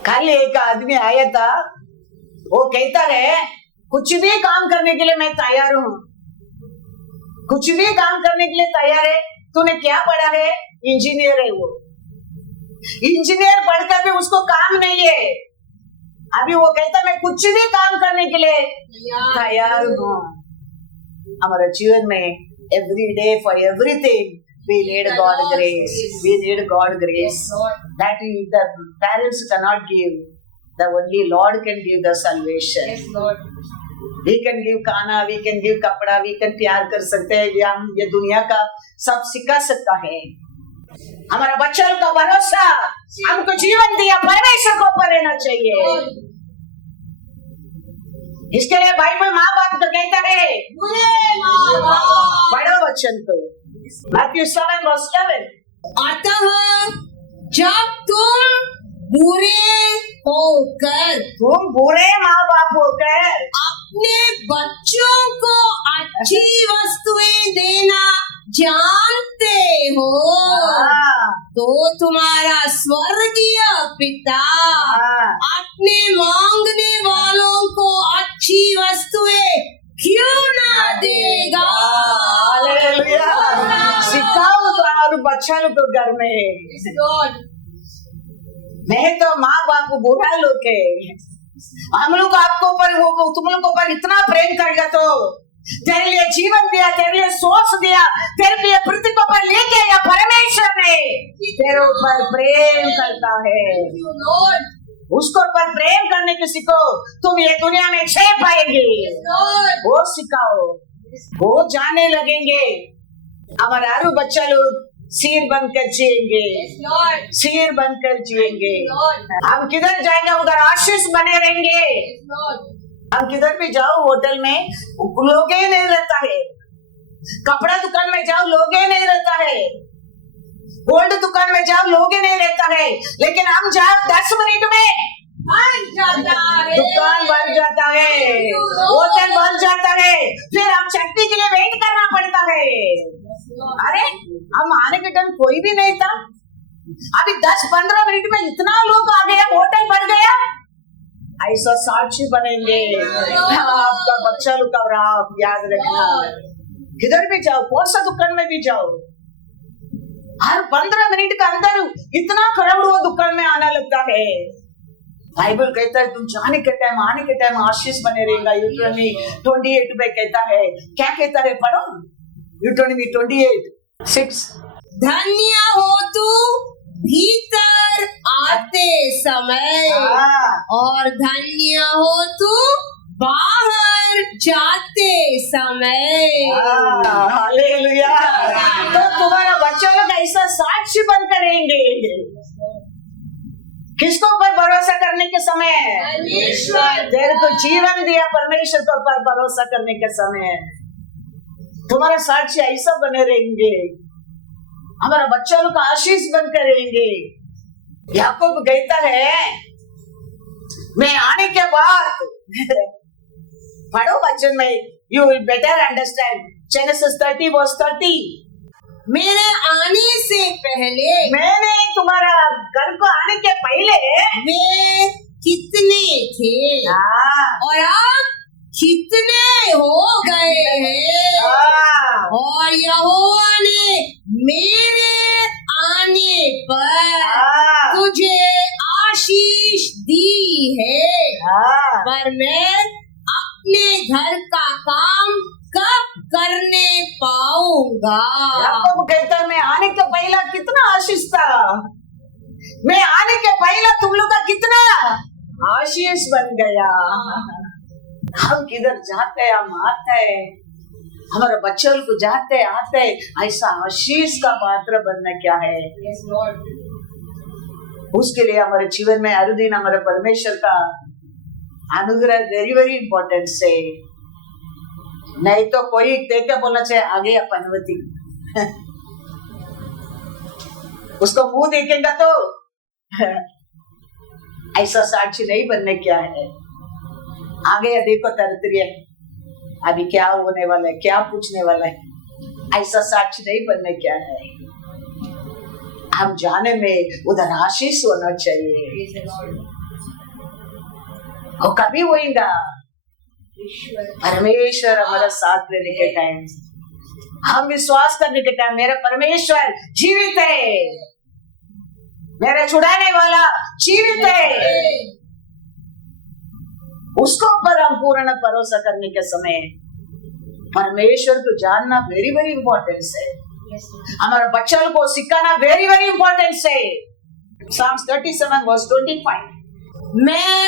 कल एक आदमी आया था, वो कहता है कुछ भी काम करने के लिए मैं तैयार हूँ, कुछ भी काम करने के लिए तैयार है। तूने क्या पढ़ा है? इंजीनियर है वो। इंजीनियर पढ़कर भी उसको काम नहीं है। अभी वो कहता मैं कुछ भी काम करने के लिए तैयार हूँ। हमारे जीवन में every day for everything we need God grace. We need God grace. That is the parents cannot give. The only Lord can give the salvation. Yes, Lord. We can give खाना, we can give कपड़ा, we can प्यार कर सकते हैं, हम ये दुनिया का सब सिखा सकता है। हमारा बच्चों का भरोसा, हमको जीवन दिया परमेश्वर को ऊपर रहना चाहिए। इसके लिए बाइबल माँ बाप तो कहता है बड़ो वचन तो Matthew 7:7। अतः जब तुम बुरे माँ बाप होकर अपने बच्चों को अच्छी वस्तुएं देना जानते हो तो तुम्हारा स्वर्गीय पिता अपने मांगने वालों को अच्छी वस्तुएं क्यों ना देगा। सिखाओ तो बच्चों को घर में। मैं तो माँ बाप को बुरा लोग है, हम लोग आपको ऊपर, वो तुम लोग को ऊपर इतना प्रेम करेगा तो तेरे लिए जीवन दिया, तेरे लिए सोच दिया, तेरे लिए पृथ्वी को पर लेके आया परमेश्वर ने तेरे ऊपर प्रेम करता है। Lord. उसको पर प्रेम करने के सीखो, तुम ये दुनिया में छह पाएंगे। Lord. वो सिखाओ, वो जाने लगेंगे। हमारे आरू बच्चा लोग सिर बनकर जिएंगे, Lord. सिर बनकर जिएंगे। Lord. हम किधर जाएंगे उधर आशीष बने रहेंगे। Lord. हम किधर भी जाओ, होटल में लोग ही नहीं रहता है, कपड़ा दुकान में जाओ लोग ही नहीं रहता है, गोल्ड दुकान में जाओ लोग ही नहीं रहता है, लेकिन हम जाओ 10 मिनट में बन जाता है। दुकान बन जाता है, होटल बन जाता है, फिर हम चटनी के लिए वेट करना पड़ता है। अरे हम आने के टाइम कोई भी नहीं था, अभी 10-15 मिनट में इतना लोग आ गया, होटल बन गया। ऐसा साक्षी बनेंगे। आपका बच्चा लोग का आप याद रखना, किधर भी जाओ, कौन सा दुकान में भी जाओ, हर 15 मिनट के अंदर इतना खराब वो दुकान में आना लगता है। बाइबल कहता है तुम जाने के टाइम आने के टाइम आशीष बने रहेगा। यूट्रॉनी 28 में कहता है, क्या कहता है, पढ़ो यूट्रॉनी 28:6। धन्य हो तू भीतर आते समय और धन्य हो तू बाहर जाते समय। हालेलुया। तो तुम्हारा बच्चा लोग ऐसा साक्षी बन करेंगे। किसको पर भरोसा करने के समय? परमेश्वर। तेरे को जीवन दिया परमेश्वर को पर भरोसा करने के समय तुम्हारा साक्षी ऐसा बने रहेंगे। हमारा बच्चा लोग आशीष बन करेंगे। याकूब कहता है, मैं आने के बाद पढ़ो बच्चन में, you will better understand genesis 30:30। मेरे आने से पहले, मैंने तुम्हारा घर को आने के पहले वे कितने थे और अब कितने हो गए हैं। और यहोवा ने मेरे आने पर तुझे आशीष दी है, पर मैं अपने घर का काम कब करने पाऊंगा। याकूब कहता है, मैं आने के पहला कितना आशीष था, मैं आने के पहला तुम लोग का कितना आशीष बन गया। हम किधर जाते हैं, हम आते हैं, हमारे बच्चों को जाते आते ऐसा आशीष का पात्र बनना क्या है। उसके लिए हमारे जीवन में हर दिन हमारे परमेश्वर का अनुग्रह वेरी वेरी इंपॉर्टेंट है। नहीं तो कोई देखे बोलना चाहिए आगे अनुमति उसको मुंह देखेगा तो ऐसा साक्षी नहीं बनने क्या है। आगे देखो तरतरिया अभी क्या होने वाला है, क्या पूछने वाला है, ऐसा साक्षी नहीं बनने क्या है। हम जाने में उधर आशीष होना चाहिए। और कभी होएगा परमेश्वर हमारा साथ देने के टाइम, हम विश्वास करने के टाइम मेरा परमेश्वर जीवित है, मेरा छुड़ाने वाला जीवित है, उसको पर हम पूर्ण भरोसा करने के समय परमेश्वर को जानना वेरी वेरी इंपॉर्टेंस है। हमारे बच्चों को सिखाना वेरी वेरी इंपॉर्टेंस है। Psalms 37:25। मैं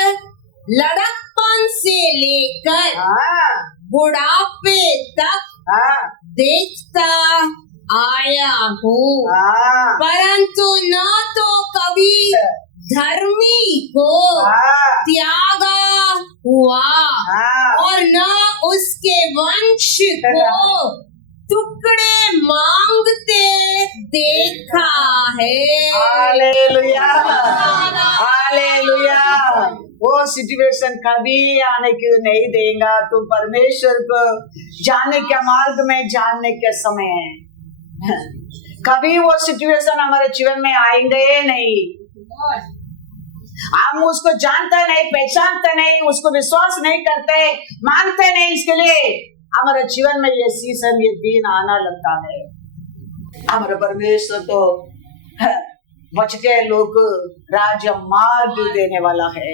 लड़कपन से लेकर बुढ़ापे तक देखता आया हूँ, परंतु न तो कभी धर्मी को त्यागा हुआ और न उसके वंश को टुकड़े मांगते देखा है। Hallelujah, hallelujah. वो सिचुएशन कभी आने की नहीं देगा। तुम परमेश्वर को जाने के मार्ग में जानने के समय कभी वो सिचुएशन हमारे जीवन में आएंगे नहीं। हम उसको जानते नहीं, पहचानते नहीं, उसको विश्वास नहीं करते, मानते नहीं, इसके लिए हमारे जीवन में ये सीजन ये दिन आना लगता है। हमारे परमेश्वर तो बच के लोग राज्य मार्ग देने वाला है।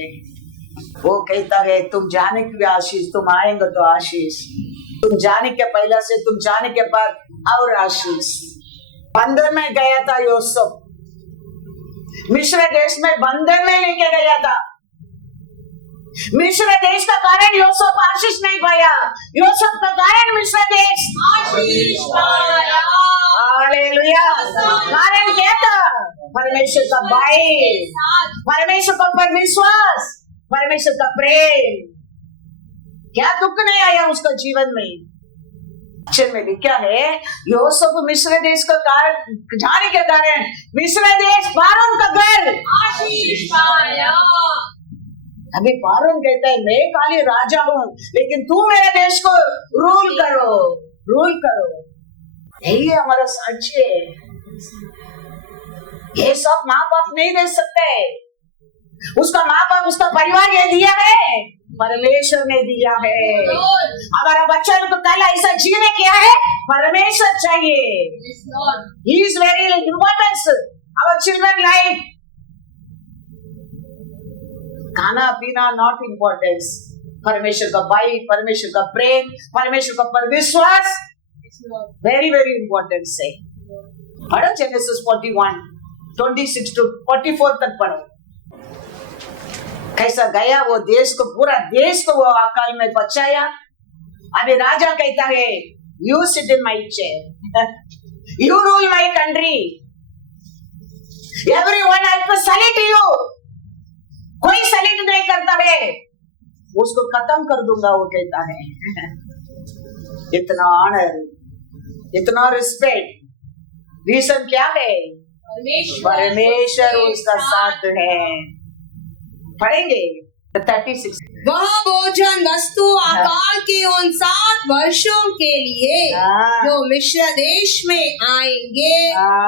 वो कहता है तुम जाने की भी आशीष, तुम आएंगे तो आशीष, तुम जाने के पहले से तुम जाने के बाद और आशीष। बंदर में गया था यूसुफ, मिस्र देश में बंदर में लेके गया था। मिस्र देश का कारण यूसुफ आशीष नहीं पाया, यूसुफ का कारण मिस्र देश आशीष पाया। हालेलुया। कारण क्या था? परमेश्वर का भय, परमेश्वर का पर विश्वास, परमेश्वर का प्रेम। क्या दुख नहीं आया उसका जीवन में। अक्षर में लिखा है यूसुफ मिस्र देश का कारण जाने के कारण मिस्र देश फारून का घर आशीष पाया। अभी फारून कहता है मैं खाली राजा हूँ, लेकिन तू मेरे देश को रूल करो, रूल करो। यही है हमारा साक्ष्य। ये सब माँ बाप नहीं दे सकते। उसका माँ बाप, उसका परिवार ये दिया है, परमेश्वर ने दिया है। हमारा बच्चा को कल ऐसा जीने क्या है, परमेश्वर चाहिए। He is very important. Our children like खाना पीना नॉट इम्पोर्टेंस। परमेश्वर का भय, परमेश्वर का प्रेम, परमेश्वर का पर विश्वास वेरी वेरी इम्पोर्टेंट है। पढ़ो जेनेसिस 41 26 to 44 तक पढ़ो। कैसा गया वो देश को, पूरा देश को वो अकाल में बचाया। अभी राजा कहता है you sit in my chair, you rule my country, everyone has to salute you. कोई सैल्यूट नहीं करता है, उसको खत्म कर दूंगा वो कहता है। इतना ऑनर, इतना रिस्पेक्ट, रीजन क्या है? परमेश्वर उसका साथ है। पढ़ेंगे 36। वह भोजन वस्तु अकाल के उन 7 वर्षों के लिए जो मिस्र देश में आएंगे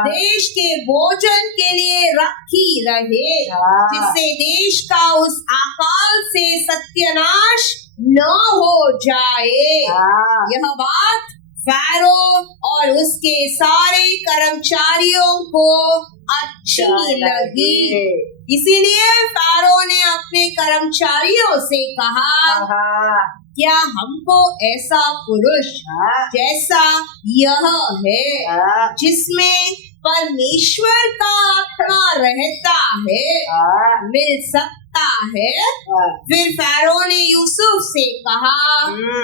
देश के भोजन के लिए रखी रहे, जिससे देश का उस अकाल से सत्यानाश न हो जाए। यह बात फैरो और उसके सारे कर्मचारियों को अच्छी लगी। इसीलिए फैरो ने अपने कर्मचारियों से कहा, क्या हमको ऐसा पुरुष जैसा यह है, जिसमें परमेश्वर का आत्मा रहता है, मिल सकता है? फिर फैरो ने यूसुफ से कहा,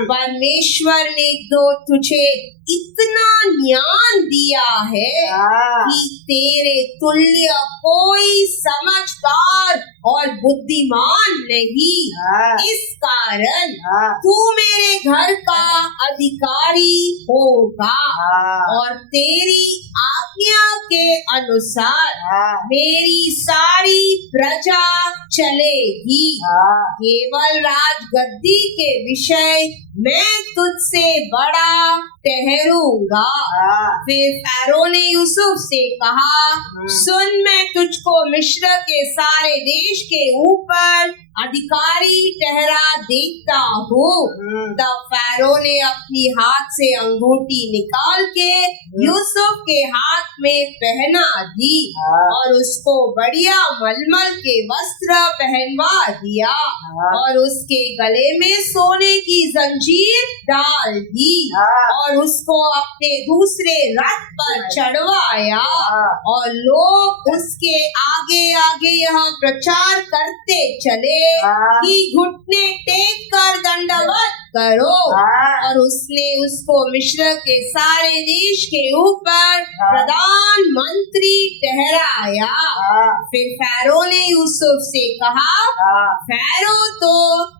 परमेश्वर ने तो तुझे इतना ज्ञान दिया है कि तेरे तुल्य कोई समझदार और बुद्धिमान नहीं। इस कारण तू मेरे घर का अधिकारी होगा और तेरी आज्ञा के अनुसार मेरी सारी प्रजा चलेगी। केवल राजगद्दी के विषय मैं तुझसे बड़ा ठहरूंगा। फिर फैरो ने यूसुफ से कहा, सुन, मैं तुझको मिस्र के सारे देश के ऊपर अधिकारी ठहरा देता हूँ। तब फैरो ने अपनी हाथ से अंगूठी निकाल के यूसुफ के हाथ में पहना दी और उसको बढ़िया मलमल के वस्त्र पहनवा दिया और उसके गले में सोने की जंजीर डाल दी और उसको अपने दूसरे रथ पर चढ़वाया। और लोग उसके आगे आगे यह प्रचार करते चले कि घुटने टेक कर दंडवत करो। और उसने उसको मिस्र के सारे देश के ऊपर प्रधानमंत्री ठहराया। फिर फैरो ने यूसुफ से कहा, फैरो तो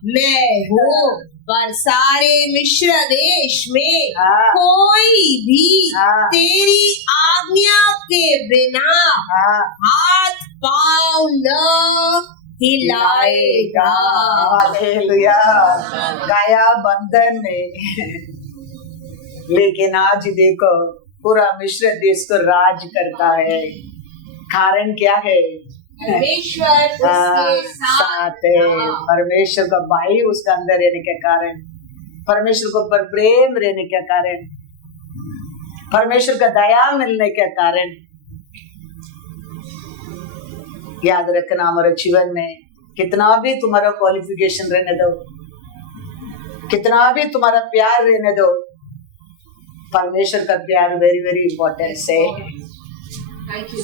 मैं हूँ, पर सारे मिस्र देश में कोई भी तेरी आज्ञा के बिना हाथ पाँव न हिलाएगा। हालेलुया। गया बंधन में, लेकिन आज देखो पूरा मिस्र देश को राज करता है। कारण क्या है? परमेश्वर उसके साथ है। परमेश्वर का भाई उसका अंदर रहने के कारण, परमेश्वर को पर प्रेम रहने के कारण, परमेश्वर का दया मिलने के कारण। याद रखना, हमारे जीवन में कितना भी तुम्हारा क्वालिफिकेशन रहने दो, कितना भी तुम्हारा प्यार रहने दो, परमेश्वर का प्यार वेरी वेरी इंपॉर्टेंट है।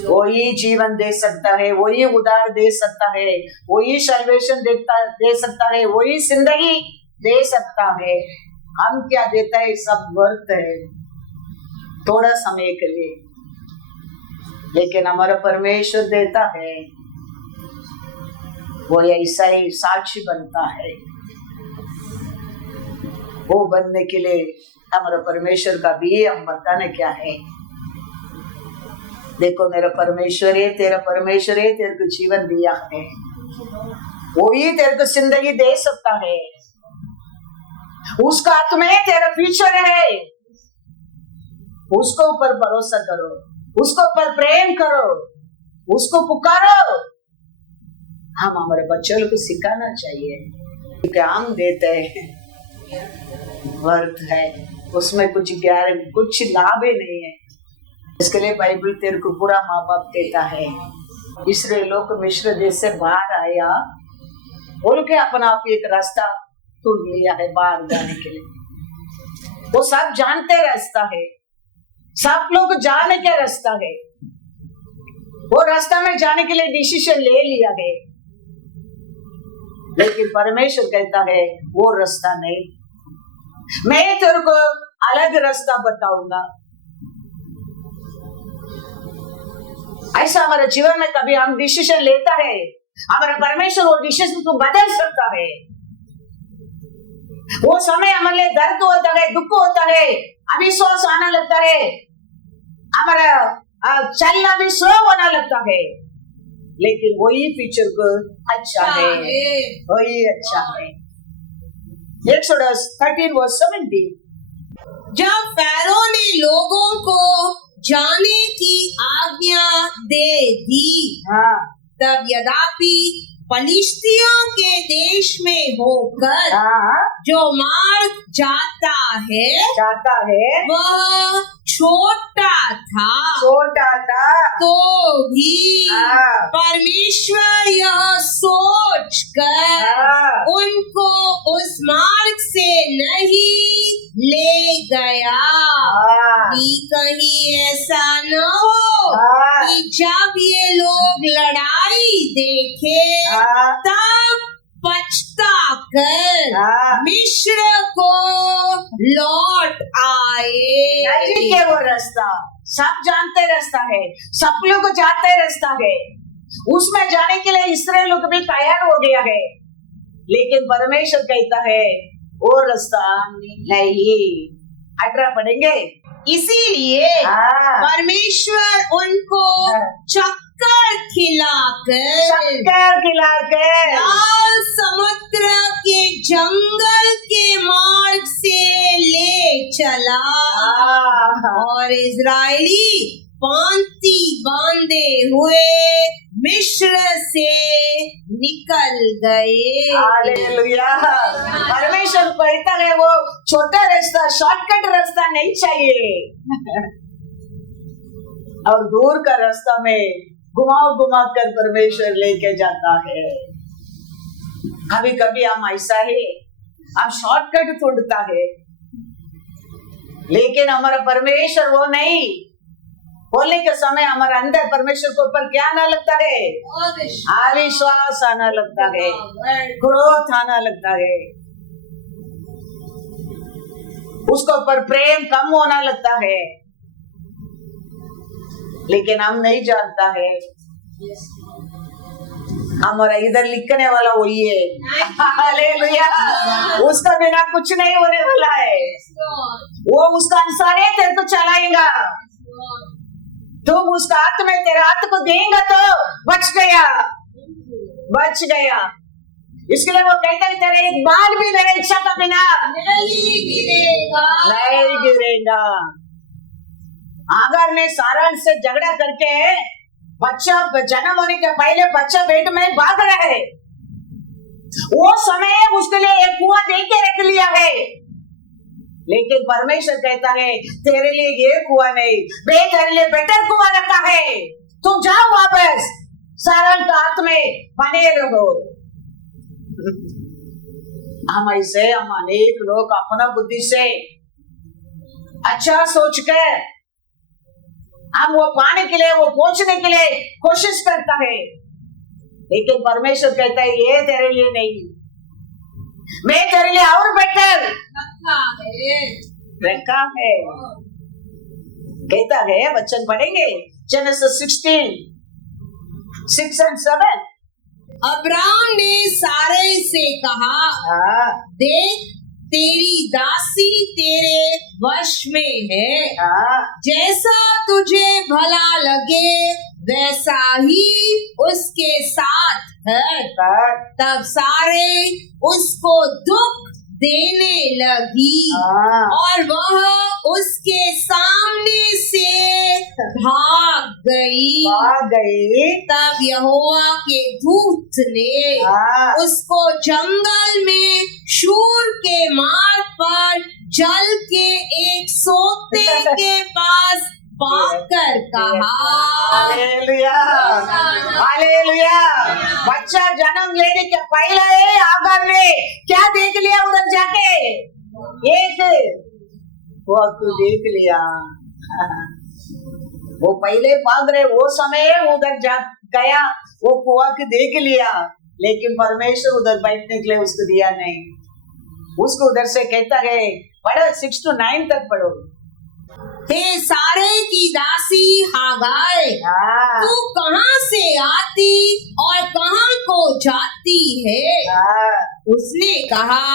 वही जीवन दे सकता है, वही उद्धार दे सकता है, वही सल्वेशन दे सकता है, वही जिंदगी दे सकता है। हम क्या देता है, सब वर्थ है थोड़ा समय के लिए, लेकिन हमारा परमेश्वर देता है वो ऐसा ही साक्षी बनता है। वो बनने के लिए हमारा परमेश्वर का भी हम बताने क्या है, देखो मेरा परमेश्वर है, तेरा परमेश्वर है, तेरे को जीवन दिया है, वही तेरे को जिंदगी दे सकता है। उसका हाथ में तेरा फ्यूचर है, उसको ऊपर भरोसा करो, उसको ऊपर प्रेम करो, उसको पुकारो। हम हमारे बच्चों को सिखाना चाहिए कि हम देते हैं वर्थ है, उसमें कुछ गारंटी कुछ लाभ ही नहीं है। इसके लिए बाइबल तेरे को पूरा माँ बाप देता है। इस्राएलियों को मिस्र देश से बाहर आया बोल के अपना आप एक रास्ता ढूंढ लिया है बाहर जाने के लिए। वो सब जानते रास्ता है, सब लोग जाने क्या रास्ता है, वो रास्ता में जाने के लिए डिसीजन ले लिया है, लेकिन परमेश्वर कहता है वो रास्ता नहीं, मैं तेरे को अलग रास्ता बताऊंगा। ऐसा हमारे जीवन में कभी हम डिसीजन लेता है, हमारा परमेश्वर वो डिसीजन को बदल सकता है। वो समय हमारे लिए दर्द होता है, दुख होता है, अविश्वास आना लगता है, हमारा चलना भी स्लो होना लगता है, लेकिन वही फ्यूचर को अच्छा है, वही अच्छा है। एक्सोडस 13:17। जब फैरो ने लोगों को जाने की आज्ञा दे दी, तब यद्यपि फलिश्तियों के देश में होकर जो मार्ग जाता है वह छोटा था, तो भी परमेश्वर यह सोच कर उनको उस मार्ग से नहीं ले गया कि कहीं ऐसा न हो कि जब ये लोग लड़ाई देखे तब पछता कर मिस्र को लौट आए। वो रास्ता सब जानते रास्ता है, सब लोग जाते रास्ता है, उसमें जाने के लिए इस्राएल लोग भी तैयार हो गया है, लेकिन परमेश्वर कहता है वो रास्ता नहीं। 18 पढ़ेंगे। इसीलिए परमेश्वर उनको चक्कर खिलाकर लाल समुद्र के जंगल के मार्ग से ले चला और इजरायली पांति बांधे हुए मिस्र से निकल गए। हालेलुया। परमेश्वर कहता है वो छोटा रास्ता, शॉर्टकट रास्ता नहीं चाहिए और दूर का रास्ता में घुमा कर परमेश्वर लेके जाता है। कभी कभी हम ऐसा है, हम शॉर्टकट ढूंढता है, लेकिन हमारा परमेश्वर वो नहीं। बोलने के समय हमारे अंदर परमेश्वर के ऊपर क्या आना लगता है? अविश्वास आना लगता है, क्रोध आना लगता है, उसके ऊपर प्रेम कम होना लगता है, लेकिन हम नहीं जानता है। हमारा इधर लिखने वाला वही है। हालेलुया। उसका बिना कुछ नहीं होने वाला है, वो उसका अनुसार है तेरे को चलाएगा। तुम उसका हाथ में तेरे हाथ को देंगे तो बच गया। इसके लिए वो कहता है तेरे एक बाल भी मेरे इच्छा का बिना नहीं गिरेगा। अगर मैं सारण से झगड़ा करके बच्चा जन्म होने के पहले बच्चा पेट में भाग रहा है, वो समय उसके लिए एक कुआं दे के रख लिया है, लेकिन परमेश्वर कहता है तेरे लिए ये कुआं नहीं, मैं तेरे लिए बेटर कुआं रखा है। तुम जाओ वापस सारण के हाथ में बने रहो। हम अनेक लोग अपना बुद्धि से अच्छा सोच कर हम वो पाने के लिए, वो पहुंचने के लिए कोशिश करता है, लेकिन परमेश्वर कहता है ये तेरे लिए नहीं, मैं तेरे लिए और बेटर रखा है। कहता है, वचन पढ़ेंगे जेनेसिस 16, 6 and 7। अब्राम ने सारे से कहा, देख तेरी दासी तेरे वश में है, जैसा तुझे भला लगे वैसा ही उसके साथ है। तब सारे उसको दुख देने लगी और वह उसके सामने से भाग गई। तब यहोवा के दूत ने उसको जंगल में शूर के मार्ग पर जल के एक सोते के पास पाकर कहा। Hallelujah, hallelujah. बच्चा जन्म लेने के पहले आगर ने क्या देख लिया उधर जाके? एक वक्त देख लिया। वो पहले भाग रहे, वो समय उधर जा गया, वो कुआं के देख लिया, लेकिन परमेश्वर उधर बैठने के लिए उसको दिया नहीं। उसको उधर से कहता है, पढ़ो 6 to 9 तक पढ़ो। हे सारे की दासी हागार, तू कहाँ से आती और कहाँ को जाती है? उसने कहा,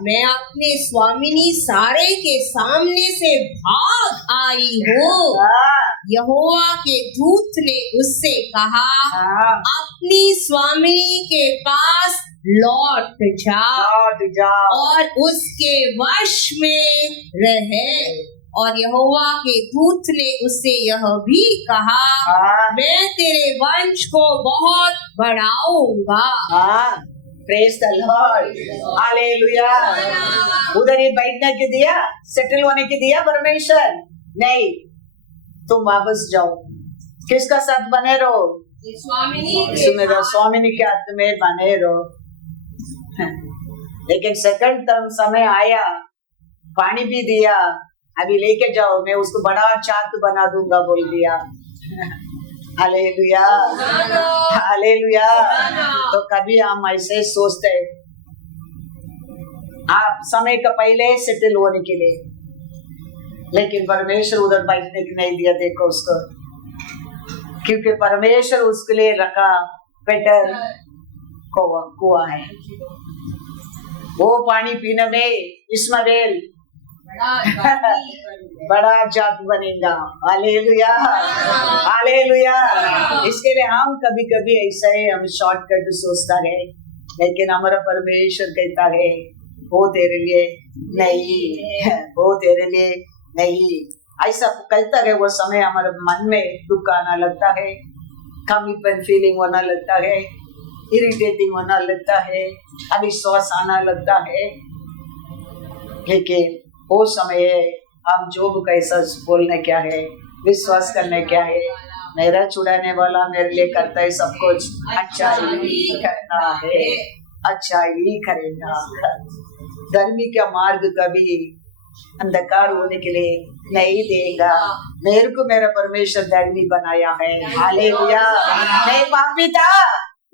मैं अपने स्वामिनी सारे के सामने से भाग आई हूँ। यहोवा के दूत ने उससे कहा, अपनी स्वामिनी के पास लौट जा और उसके वश में रहे। और यहोवा के दूत ने उससे यह भी कहा, मैं तेरे वंश को बहुत बढ़ाऊंगा। Praise the lord, hallelujah. उधर ही बैठने के दिया, सेटल होने के दिया परमेश्वर? नहीं, तुम वापस जाओ। किसका साथ बने रहो? स्वामिनी के हाथ में बने रहो। लेकिन सेकंड टर्म समय आया, पानी भी दिया, अभी लेके जाओ, मैं उसको बड़ा चाक बना दूंगा बोल दिया। Hallelujah, hallelujah. तो कभी हम ऐसे सोचते हैं, आप समय का पहले सेटल होने के लिए, लेकिन परमेश्वर उधर बैठने की नहीं दिया। देखो उसको, क्योंकि परमेश्वर उसके लिए रखा बेटर कुआं है। वो पानी पीने में इस्माइल बड़ा जात बनेगा। Hallelujah, hallelujah. इसके लिए हम कभी कभी ऐसा ही हम शॉर्टकट सोचता है, लेकिन हमारा परमेश्वर कहता है, वो तेरे लिए नहीं, वो तेरे लिए नहीं। ऐसा कहता है। वो समय हमारे मन में दुख आना लगता है, कमीपन फीलिंग होना लगता है, इरिटेटिंग होना लगता है, अविश्वास आना लगता है, लेकिन वो समय हम जो कैसा बोलने क्या है, विश्वास करने क्या है, मेरा छुड़ाने वाला मेरे लिए करता है सब कुछ, अच्छा ही करना है, अच्छा ही करेगा। धर्मी का मार्ग कभी अंधकार होने के लिए नहीं देगा। मेरे को मेरा परमेश्वर धर्मी बनाया है। हालेलुया। मैं पापी था,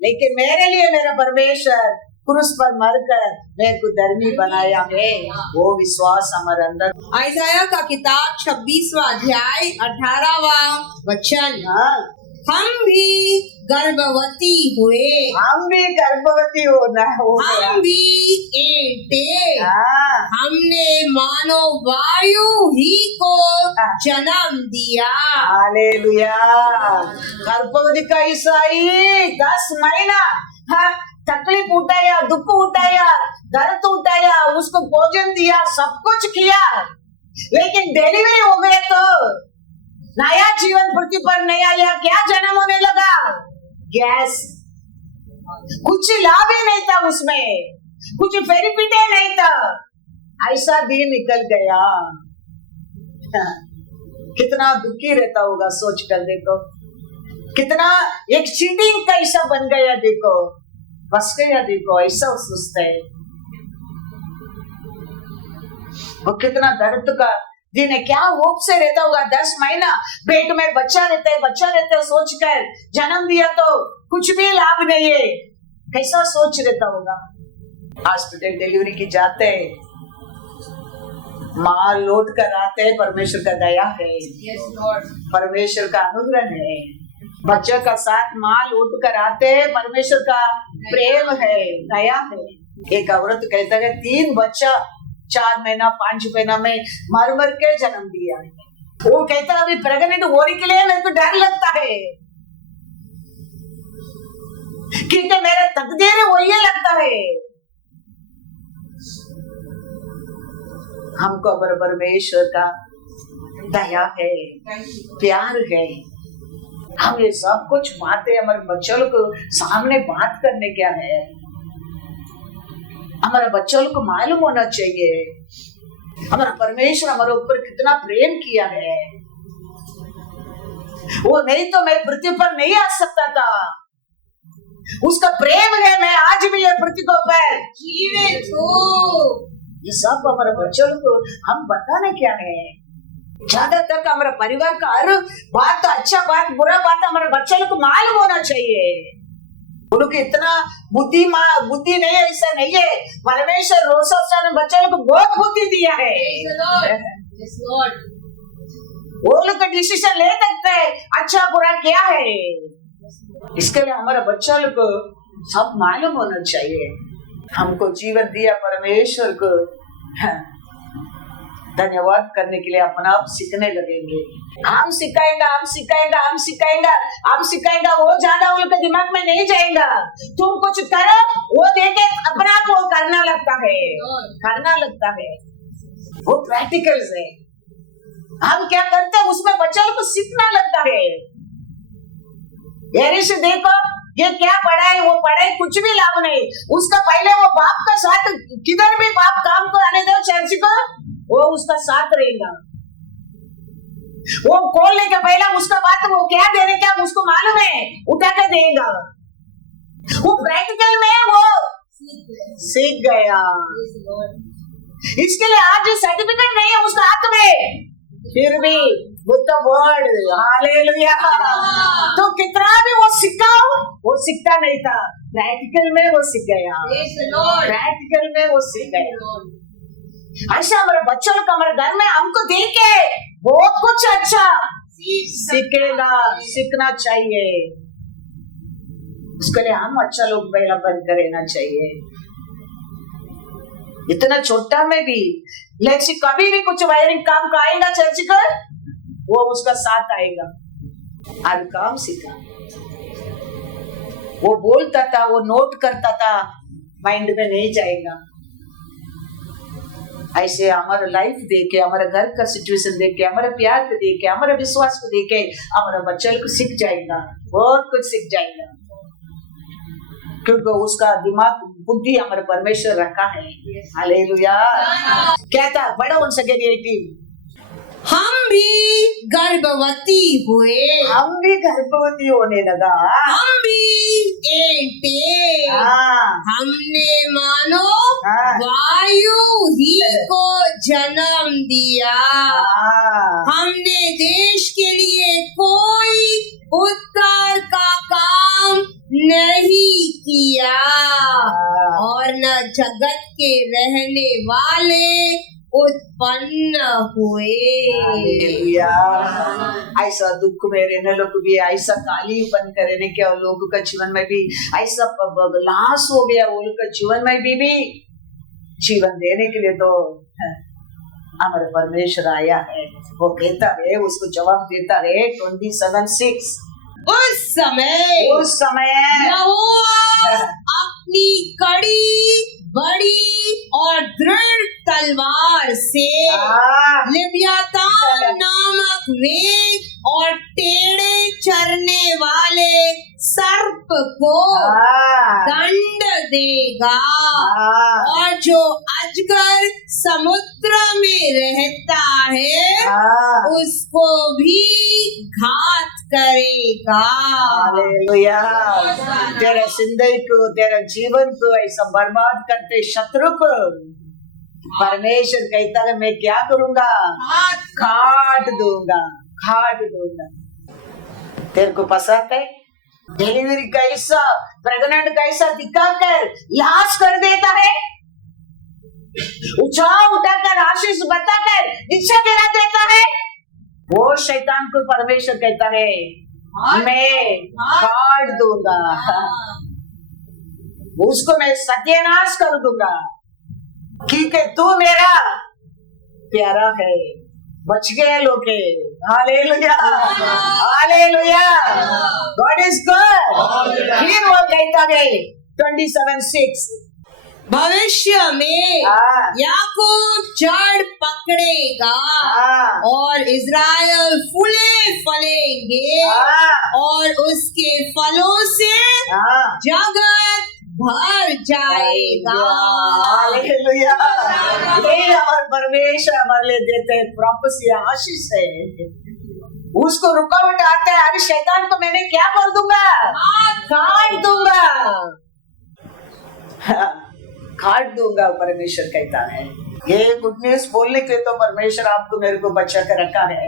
लेकिन मेरे लिए मेरा परमेश्वर क्रूस पर मरकर मेरे को धर्मी बनाया है। वो विश्वास हमारे अंदर। आयसाया का किताब 26वां अध्याय 18वां वचन। हम भी गर्भवती हुए, हम भी गर्भवती होना हो गया, हम भी एंटे, हमने मानो वायु ही को जन्म दिया। हालेलुया। गर्भवती का ईसाई 10 महीना तकलीफ उठाया, दुख उठाया, दर्द उठाया, उसको भोजन दिया, सब कुछ किया, लेकिन डिलीवरी हो गया तो नया जीवन पृथ्वी पर नया लिया। क्या जन्म होने लगा? गैस। कुछ लाभ ही नहीं था उसमें, कुछ बेनिफिट ही नहीं था। ऐसा दिन निकल गया। कितना दुखी रहता होगा, सोच कर देखो। कितना एक चीटिंग का ऐसा बन गया, देखो बस गया, देखो ऐसा सोचता है। वो कितना दर्द का दिन है, क्या होप से रहता होगा। 10 महीना पेट में बच्चा रहता है सोचकर जन्म दिया तो कुछ भी लाभ नहीं है, कैसा सोच रहता होगा। हॉस्पिटल डिलीवरी की जाते माँ लौट कर आते हैं, परमेश्वर का दया है, परमेश्वर का अनुग्रह है। बच्चे का साथ माँ लौट कर आते हैं, परमेश्वर का प्रेम है, दया है। एक औरत कहता है 3 बच्चा 4 महीना 5 महीना में मर के जन्म दिया। वो कहता है अभी प्रेग्नेंट होने के लिए मेरे को डर लगता है, क्योंकि मेरे तकदीर वही लगता है। हमको परमेश्वर का दया है, प्यार है। हम ये सब कुछ बातें हमारे बच्चों को सामने बात करने क्या है, हमारा बच्चों को मालूम होना चाहिए हमारा परमेश्वर हमारे ऊपर कितना प्रेम किया है। वो नहीं तो मैं पृथ्वी पर नहीं आ सकता था, उसका प्रेम है, मैं आज भी ये पृथ्वी को पर जीवित हूँ। ये सब हमारे बच्चों को हम बताना क्या है। ज्यादा तक हमारा परिवार का हर बात, अच्छा बात बुरा बात हमारे बच्चों को मालूम होना चाहिए। उनको इतना बुद्धि नहीं है, ऐसा नहीं है। परमेश्वर रोज़ ने बच्चों को बहुत बुद्धि दिया है, वो लोग डिसीजन ले सकते हैं अच्छा बुरा क्या है। इसके लिए हमारा बच्चा लोग को सब मालूम होना चाहिए। हमको जीवन दिया परमेश्वर को धन्यवाद करने के लिए अपना आप सीखने लगेंगे। हम सिखाएगा वो ज्यादा उनके दिमाग में नहीं जाएगा। तुम कुछ करो वो देखे अपना आप वो करना लगता है, वो प्रैक्टिकल है। हम क्या करते हैं उसमें बच्चों को सीखना लगता है। ये से देखो ये क्या पढ़ाई वो पढ़ाई कुछ भी लाभ नहीं। उसका पहले वो बाप का साथ, किधर भी बाप काम को आने दो चर्च को, वो उसका साथ रहेगा। वो खोलने के पहले उसका बात वो क्या देने क्या उसको मालूम है, उठा के देगा। वो प्रैक्टिकल में वो सीख गया। इसके लिए आज सर्टिफिकेट नहीं है उसका हाथ में, फिर भी वर्ड हालेलुया। तो कितना भी वो सीखता नहीं था, प्रैक्टिकल में वो सीख गया, ऐसा हमारे बच्चों को हमारे घर में हमको देख के बहुत कुछ अच्छा सीखना चाहिए। उसके लिए हम अच्छा लोग पहला बन कर रहना चाहिए। इतना छोटा में भी लेकिन कभी भी कुछ वायरिंग काम का आएगा चर्च का, वो उसका साथ आएगा। हर काम सीखा, वो बोलता था, वो नोट करता था, माइंड में नहीं जाएगा। ऐसे हमारा लाइफ देखे, हमारे घर का सिचुएशन देखे, हमारे प्यार को देखे, हमारे विश्वास को देखे, हमारा बच्चा को सीख जाएगा, बहुत कुछ सीख जाएगा। क्योंकि उसका दिमाग बुद्धि हमारे परमेश्वर रखा है। हालेलुया। क्या था बड़ा उन सके हम भी गर्भवती हुए, हम भी गर्भवती होने लगा, हम भी एंटे, हमने मानो वायु ही को जन्म दिया। हमने देश के लिए कोई उद्धार का काम नहीं किया और न जगत के रहने वाले उत्पन्न हुए। ऐसा दुख में रहने लोग भी, ऐसा काली बन कर रहने के लोगों का जीवन में भी ऐसा लाश हो गया, वो लोग का जीवन में भी जीवन देने के लिए तो हमारे परमेश्वर आया है। वो कहता है, उसको जवाब देता है 27:6। उस समय यहोवा अपनी कड़ी बड़ी और दृढ़ तलवार से लिव्यातान नामक वेग और टेढ़े चरने वाले सर्प को दंड देगा, और जो अजगर समुद्र में रहता है उसको भी घात करेगा। हालेलुया। तेरे जिंदगी को, तेरे जीवन को ऐसा बर्बाद करते शत्रु को परमेश्वर कहता है मैं क्या करूंगा, काट दूंगा, काट दूंगा। तेरे को पसंद है? डिलीवरी कैसा, प्रेग्नेंट कैसा दिखाकर लाश कर देता है, उठाकर आशीष बताकर नीचे गिरा देता है। वो शैतान को परमेश्वर कहता है मैं काट दूंगा, उसको मैं सत्यानाश कर दूंगा, क्योंकि तू मेरा प्यारा है। बच गए लोग, hallelujah, hallelujah, God is good. फिर वो कहता है 27:6 भविष्य में याकूब जड़ पकड़ेगा और इज़राइल फूले फलेंगे और उसके फलों से जगत भर जाएगा। हालेलुया, ये हमारे परमेश्वर हमारे लिए देते हैं प्रॉफेसी, आशीष है। उसको रुकावट आता है, अरे शैतान को मैंने क्या कर दूंगा, काट दूंगा, काट दूंगा, परमेश्वर कहता है। ये गुड न्यूज बोलने के तो परमेश्वर आपको मेरे को बचा कर रखा है।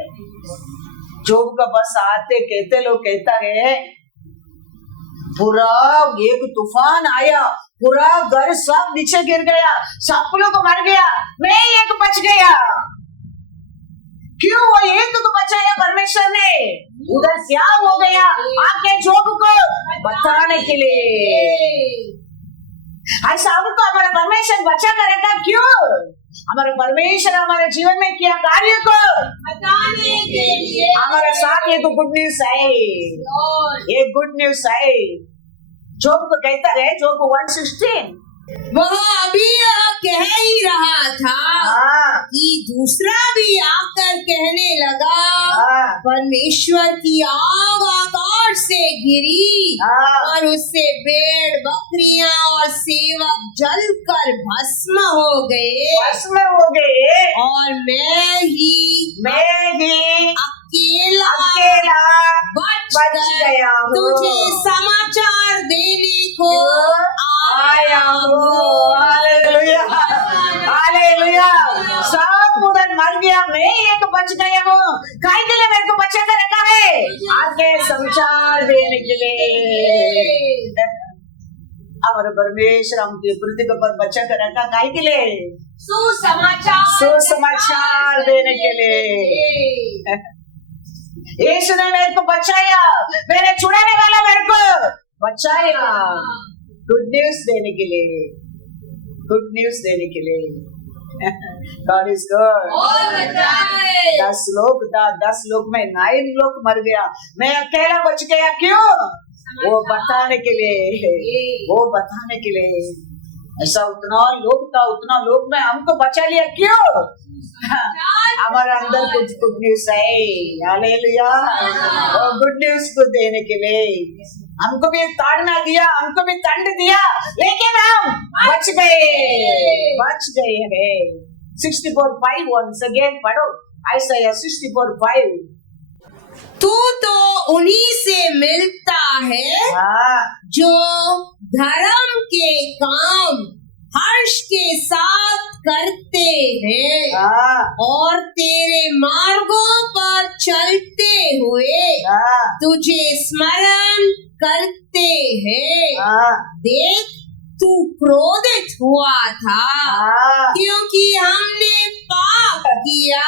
जोब का बस आते कहते लोग कहता है पूरा एक तूफान आया, पूरा घर सब नीचे गिर गया, सब लोग मर गया, मैं एक बच गया। क्यों? वो एक को बचाया परमेश्वर ने। उधर क्या हो गया आके जोब को बताने के लिए। ऐसा हमको हमारा परमेश्वर बचा करेगा। क्यों? हमारा परमेश्वर हमारे जीवन में किया कार्य को बताने के लिए। हमारे साथ ये तो गुड न्यूज है, ये गुड न्यूज है। जोब को कहता है, जोब 1:16 वह अभी कह ही रहा था कि दूसरा भी आकर कहने लगा परमेश्वर की आग आकाश से गिरी और उससे भेड़ बकरियां और सेवक जलकर भस्म हो गए और मैं ही अकेला बच गया हूँ। तुझे समाचार देने को आया हूँ। Hallelujah, hallelujah. सब उधर मर गया, मैं एक बच गया हूँ। काहे के लिए मेरे को बचा कर रखा है? आगे समाचार देने के लिए। हमारे परमेश्वर हमके पृथ्वी पर बचा कर रखा काहे के लिए? सुसमाचार देने के लिए। यीशु ने मेरे को बचाया, मेरे छुड़ाने वाला मेरे को बचाया। गुड न्यूज देने के लिए, गुड न्यूज देने के लिए। God is good. 10 लोग था, 10 लोग में 9 लोग मर गया, मैं अकेला बच गया। क्यों? वो बताने के लिए, वो बताने के लिए। ऐसा उतना लोग था, उतना लोग में हमको बचा लिया। क्यों? हमारे अंदर कुछ गुड न्यूज है। हालेलुया, और गुड न्यूज को देने के लिए हमको भी ताड़ना दिया, हमको भी दंड दिया, लेकिन हम बच गए हैं। 64:5 once again पढ़ो, आइसाया 64:5। तू तो उन्हीं से मिलता है जो धर्म के काम हर्ष के साथ करते हैं और तेरे मार्गों पर चलते हुए तुझे स्मरण करते हैं। देख, तू क्रोधित हुआ था क्योंकि हमने पाप किया।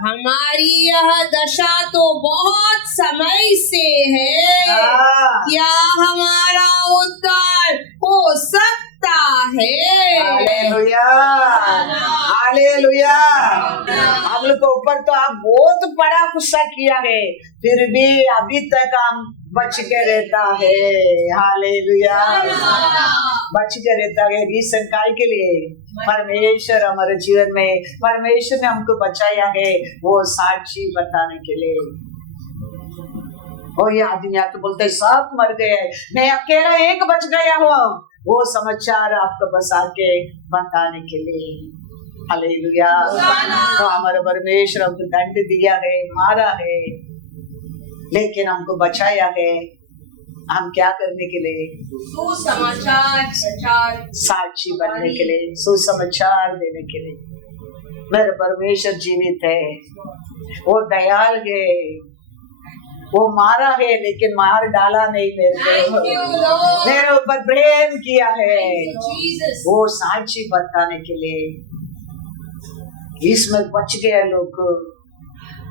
हमारी यह दशा तो बहुत समय से है, क्या हमारा उद्धार हो सकता है? Hallelujah, hallelujah. हम लोग के ऊपर तो आप बहुत बड़ा गुस्सा किया है, फिर भी अभी तक हम बच के रहता है। हालेलुया, बच के रहता है। रीजन काय के लिए? परमेश्वर हमारे जीवन में, परमेश्वर ने हमको बचाया है, वो साक्षी बताने के लिए। और ये आदमी आके बोलते सब मर गए, मैं अकेला एक बच गया हूँ, वो समाचार आपको बसा के बताने के लिए। हालेलुया। तो हमारा परमेश्वर हमको दंड दिया है, मारा है, लेकिन हमको बचाया है। हम क्या करने के लिए? सुसमाचार प्रचार, साक्षी बनने के लिए, सुसमाचार देने के लिए। मेरे परमेश्वर जीवित है, वो दयाल है, वो मारा है लेकिन मार डाला नहीं मेरे को, मेरे ऊपर प्रेम किया है, वो साक्षी बताने के लिए। इसमें बच गए लोग,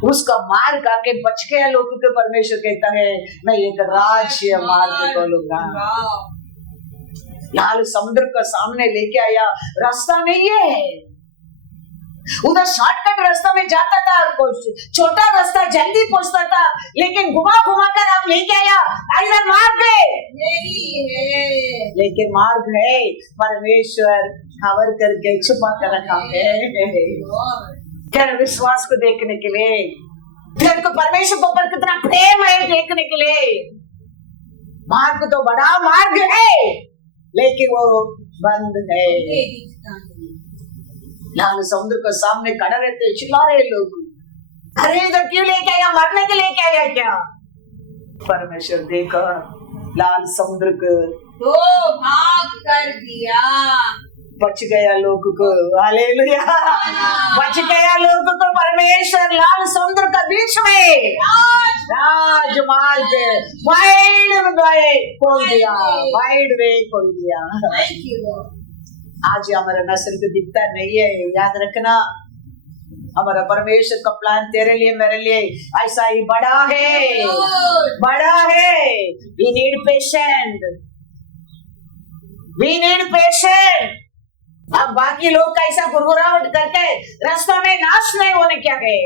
उसका मार खाके बच गया लोगों के परमेश्वर कहता है मैं एक राज्य मार्ग खोलूंगा। लाल समुद्र का सामने लेके आया, रास्ता नहीं है, उधर शॉर्टकट रास्ता में जाता था, छोटा रास्ता जल्दी पहुंचता था, लेकिन घुमा घुमा कर आप लेके आया, इधर मार्ग है, लेकिन मार्ग है परमेश्वर कवर करके छुपा कर रखा है तेरे विश्वास को देखने के लिए, तेरे को परमेश्वर के ऊपर कितना प्रेम है देखने के लिए। मार्ग तो बड़ा मार्ग है लेकिन वो बंद है। लाल समुद्र के सामने खड़े रहते, चिल्ला रहे लोग, अरे इधर क्यों लेके आया, मरने के लेके आया क्या? परमेश्वर देखा लाल समुद्र को तो भाग कर दिया, बच गया लोग को। हालेलुया, बच गया लोग को परमेश्वर लाल समुद्र का बीच में राजमार्ग वाइड वे खोल दिया, वाइड वे खोल दिया। आज हमारा नस्ल को दिखता नहीं है, याद रखना हमारा परमेश्वर का प्लान तेरे लिए मेरे लिए ऐसा ही बड़ा है, बड़ा है। We need patience, we need patience। अब बाकी लोग का ऐसा गुरगुराहट करके रास्ता में नाश नहीं होने क्या है,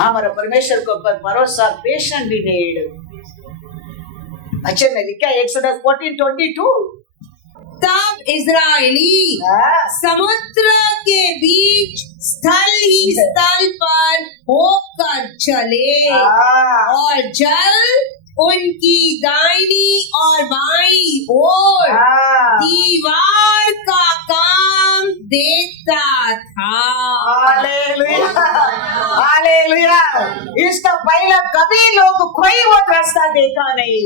हमारा परमेश्वर के ऊपर भरोसा, पेशेंट भी नीड। अच्छा मैं लिखा एक्सोडस 14:22, तब इज़राइली समुद्र के बीच स्थल ही स्थल पर होकर चले और जल उनकी दाहिनी और बाईं ओर दीवार का काम देता था। Hallelujah, hallelujah. इसका पहले कभी लोग कोई वो रास्ता देखा नहीं,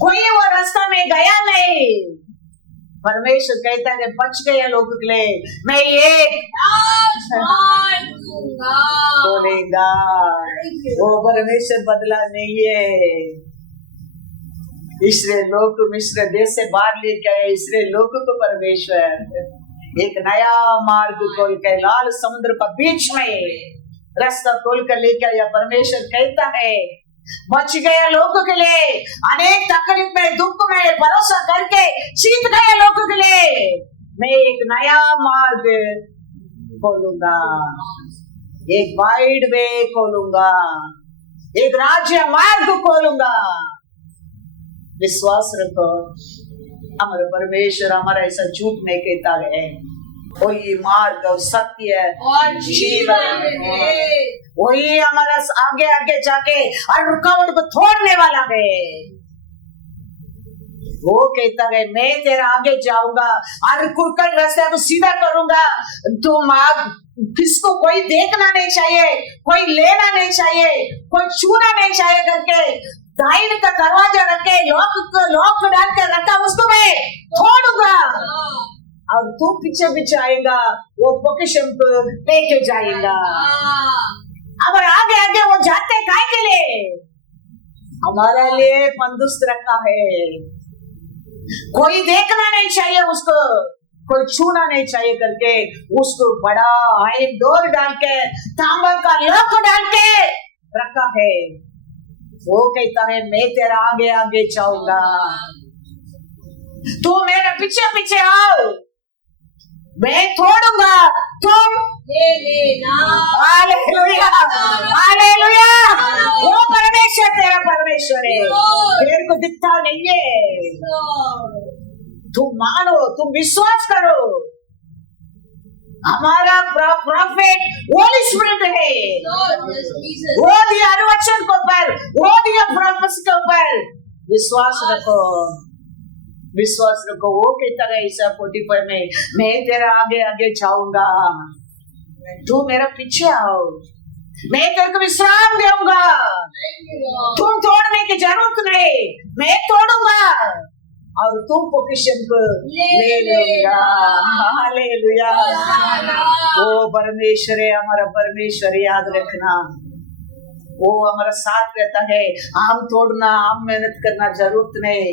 कोई वो रास्ता में गया नहीं। परमेश्वर कहता है बच गए लोगों के लिए मैं एक बोलेगा, वो परमेश्वर बदला नहीं है। इसराइल लोग को मिस्र देश से बाहर लेके आए, इसराइल लोगों को परमेश्वर एक नया मार्ग खोल के लाल समुद्र का बीच में रास्ता खोल कर लेके आया। परमेश्वर कहता है बच गए लोगों के लिए, अनेक तकलीफ में दुख में भरोसा करके जीत गए लोगों के लिए मैं एक नया मार्ग खोलूंगा, एक वाइड वे खोलूंगा, एक राज्य मार्ग खोलूंगा। विश्वास रखो, हमारे परमेश्वर हमारा ऐसा झूठ नहीं कहता है, वही मार्ग और सत्य और जीवन है, वही हमारा आगे आगे जाके और रुकावट को तोड़ने वाला है। वो कहता है मैं तेरा आगे जाऊंगा और कुकड़ रास्ते को सीधा करूंगा। तुम किसको कोई देखना नहीं चाहिए, कोई लेना नहीं चाहिए, कोई छूना नहीं चाहिए करके दाइन का दरवाजा रखे लॉक डाल कर रखा, उसको मैं तोड़ूंगा और तू पीछे पीछे आएगा, वो पोकेशन को लेके जाएगा। अब आगे आगे वो जाते काय के लिए? हमारे लिए बंदोबस्त रखा है। कोई देखना नहीं चाहिए उसको, कोई छूना नहीं चाहिए करके उसको बड़ा आयरन डोर डाल के तांबा का लॉक डाल के रखा है। वो कहता है मैं तेरा आगे आगे जाऊंगा, तू मेरे पीछे पीछे आओ, मैं तोड़ूंगा, तुम ले लेना। Hallelujah, hallelujah. वो परमेश्वर तेरा परमेश्वर है, तेरे को दिखता नहीं है। तुम मानो, तुम विश्वास करो, हमारा प्रॉफिट होली स्पिरिट है। वो दिया अनुवचन के ऊपर, वो दिया प्रोफेसी के ऊपर विश्वास रखो, विश्वास रखो। वो कहता है ईसा 45 में मैं तेरा आगे आगे जाऊंगा, तू मेरा पीछे आओ, मैं तेरे को विश्राम दूंगा, तुम तोड़ने की जरूरत नहीं, मैं तोड़ूंगा और तू पोजीशन को ले लूंगा। हालेलुया। ओ परमेश्वर है, हमारा परमेश्वर, याद रखना वो हमारा साथ रहता है। हम तोड़ना, हम मेहनत करना जरूरत नहीं,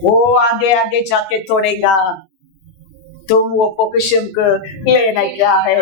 वो आगे आगे जाके तोड़ेगा। तुम वो पोजीशन को लेना क्या है।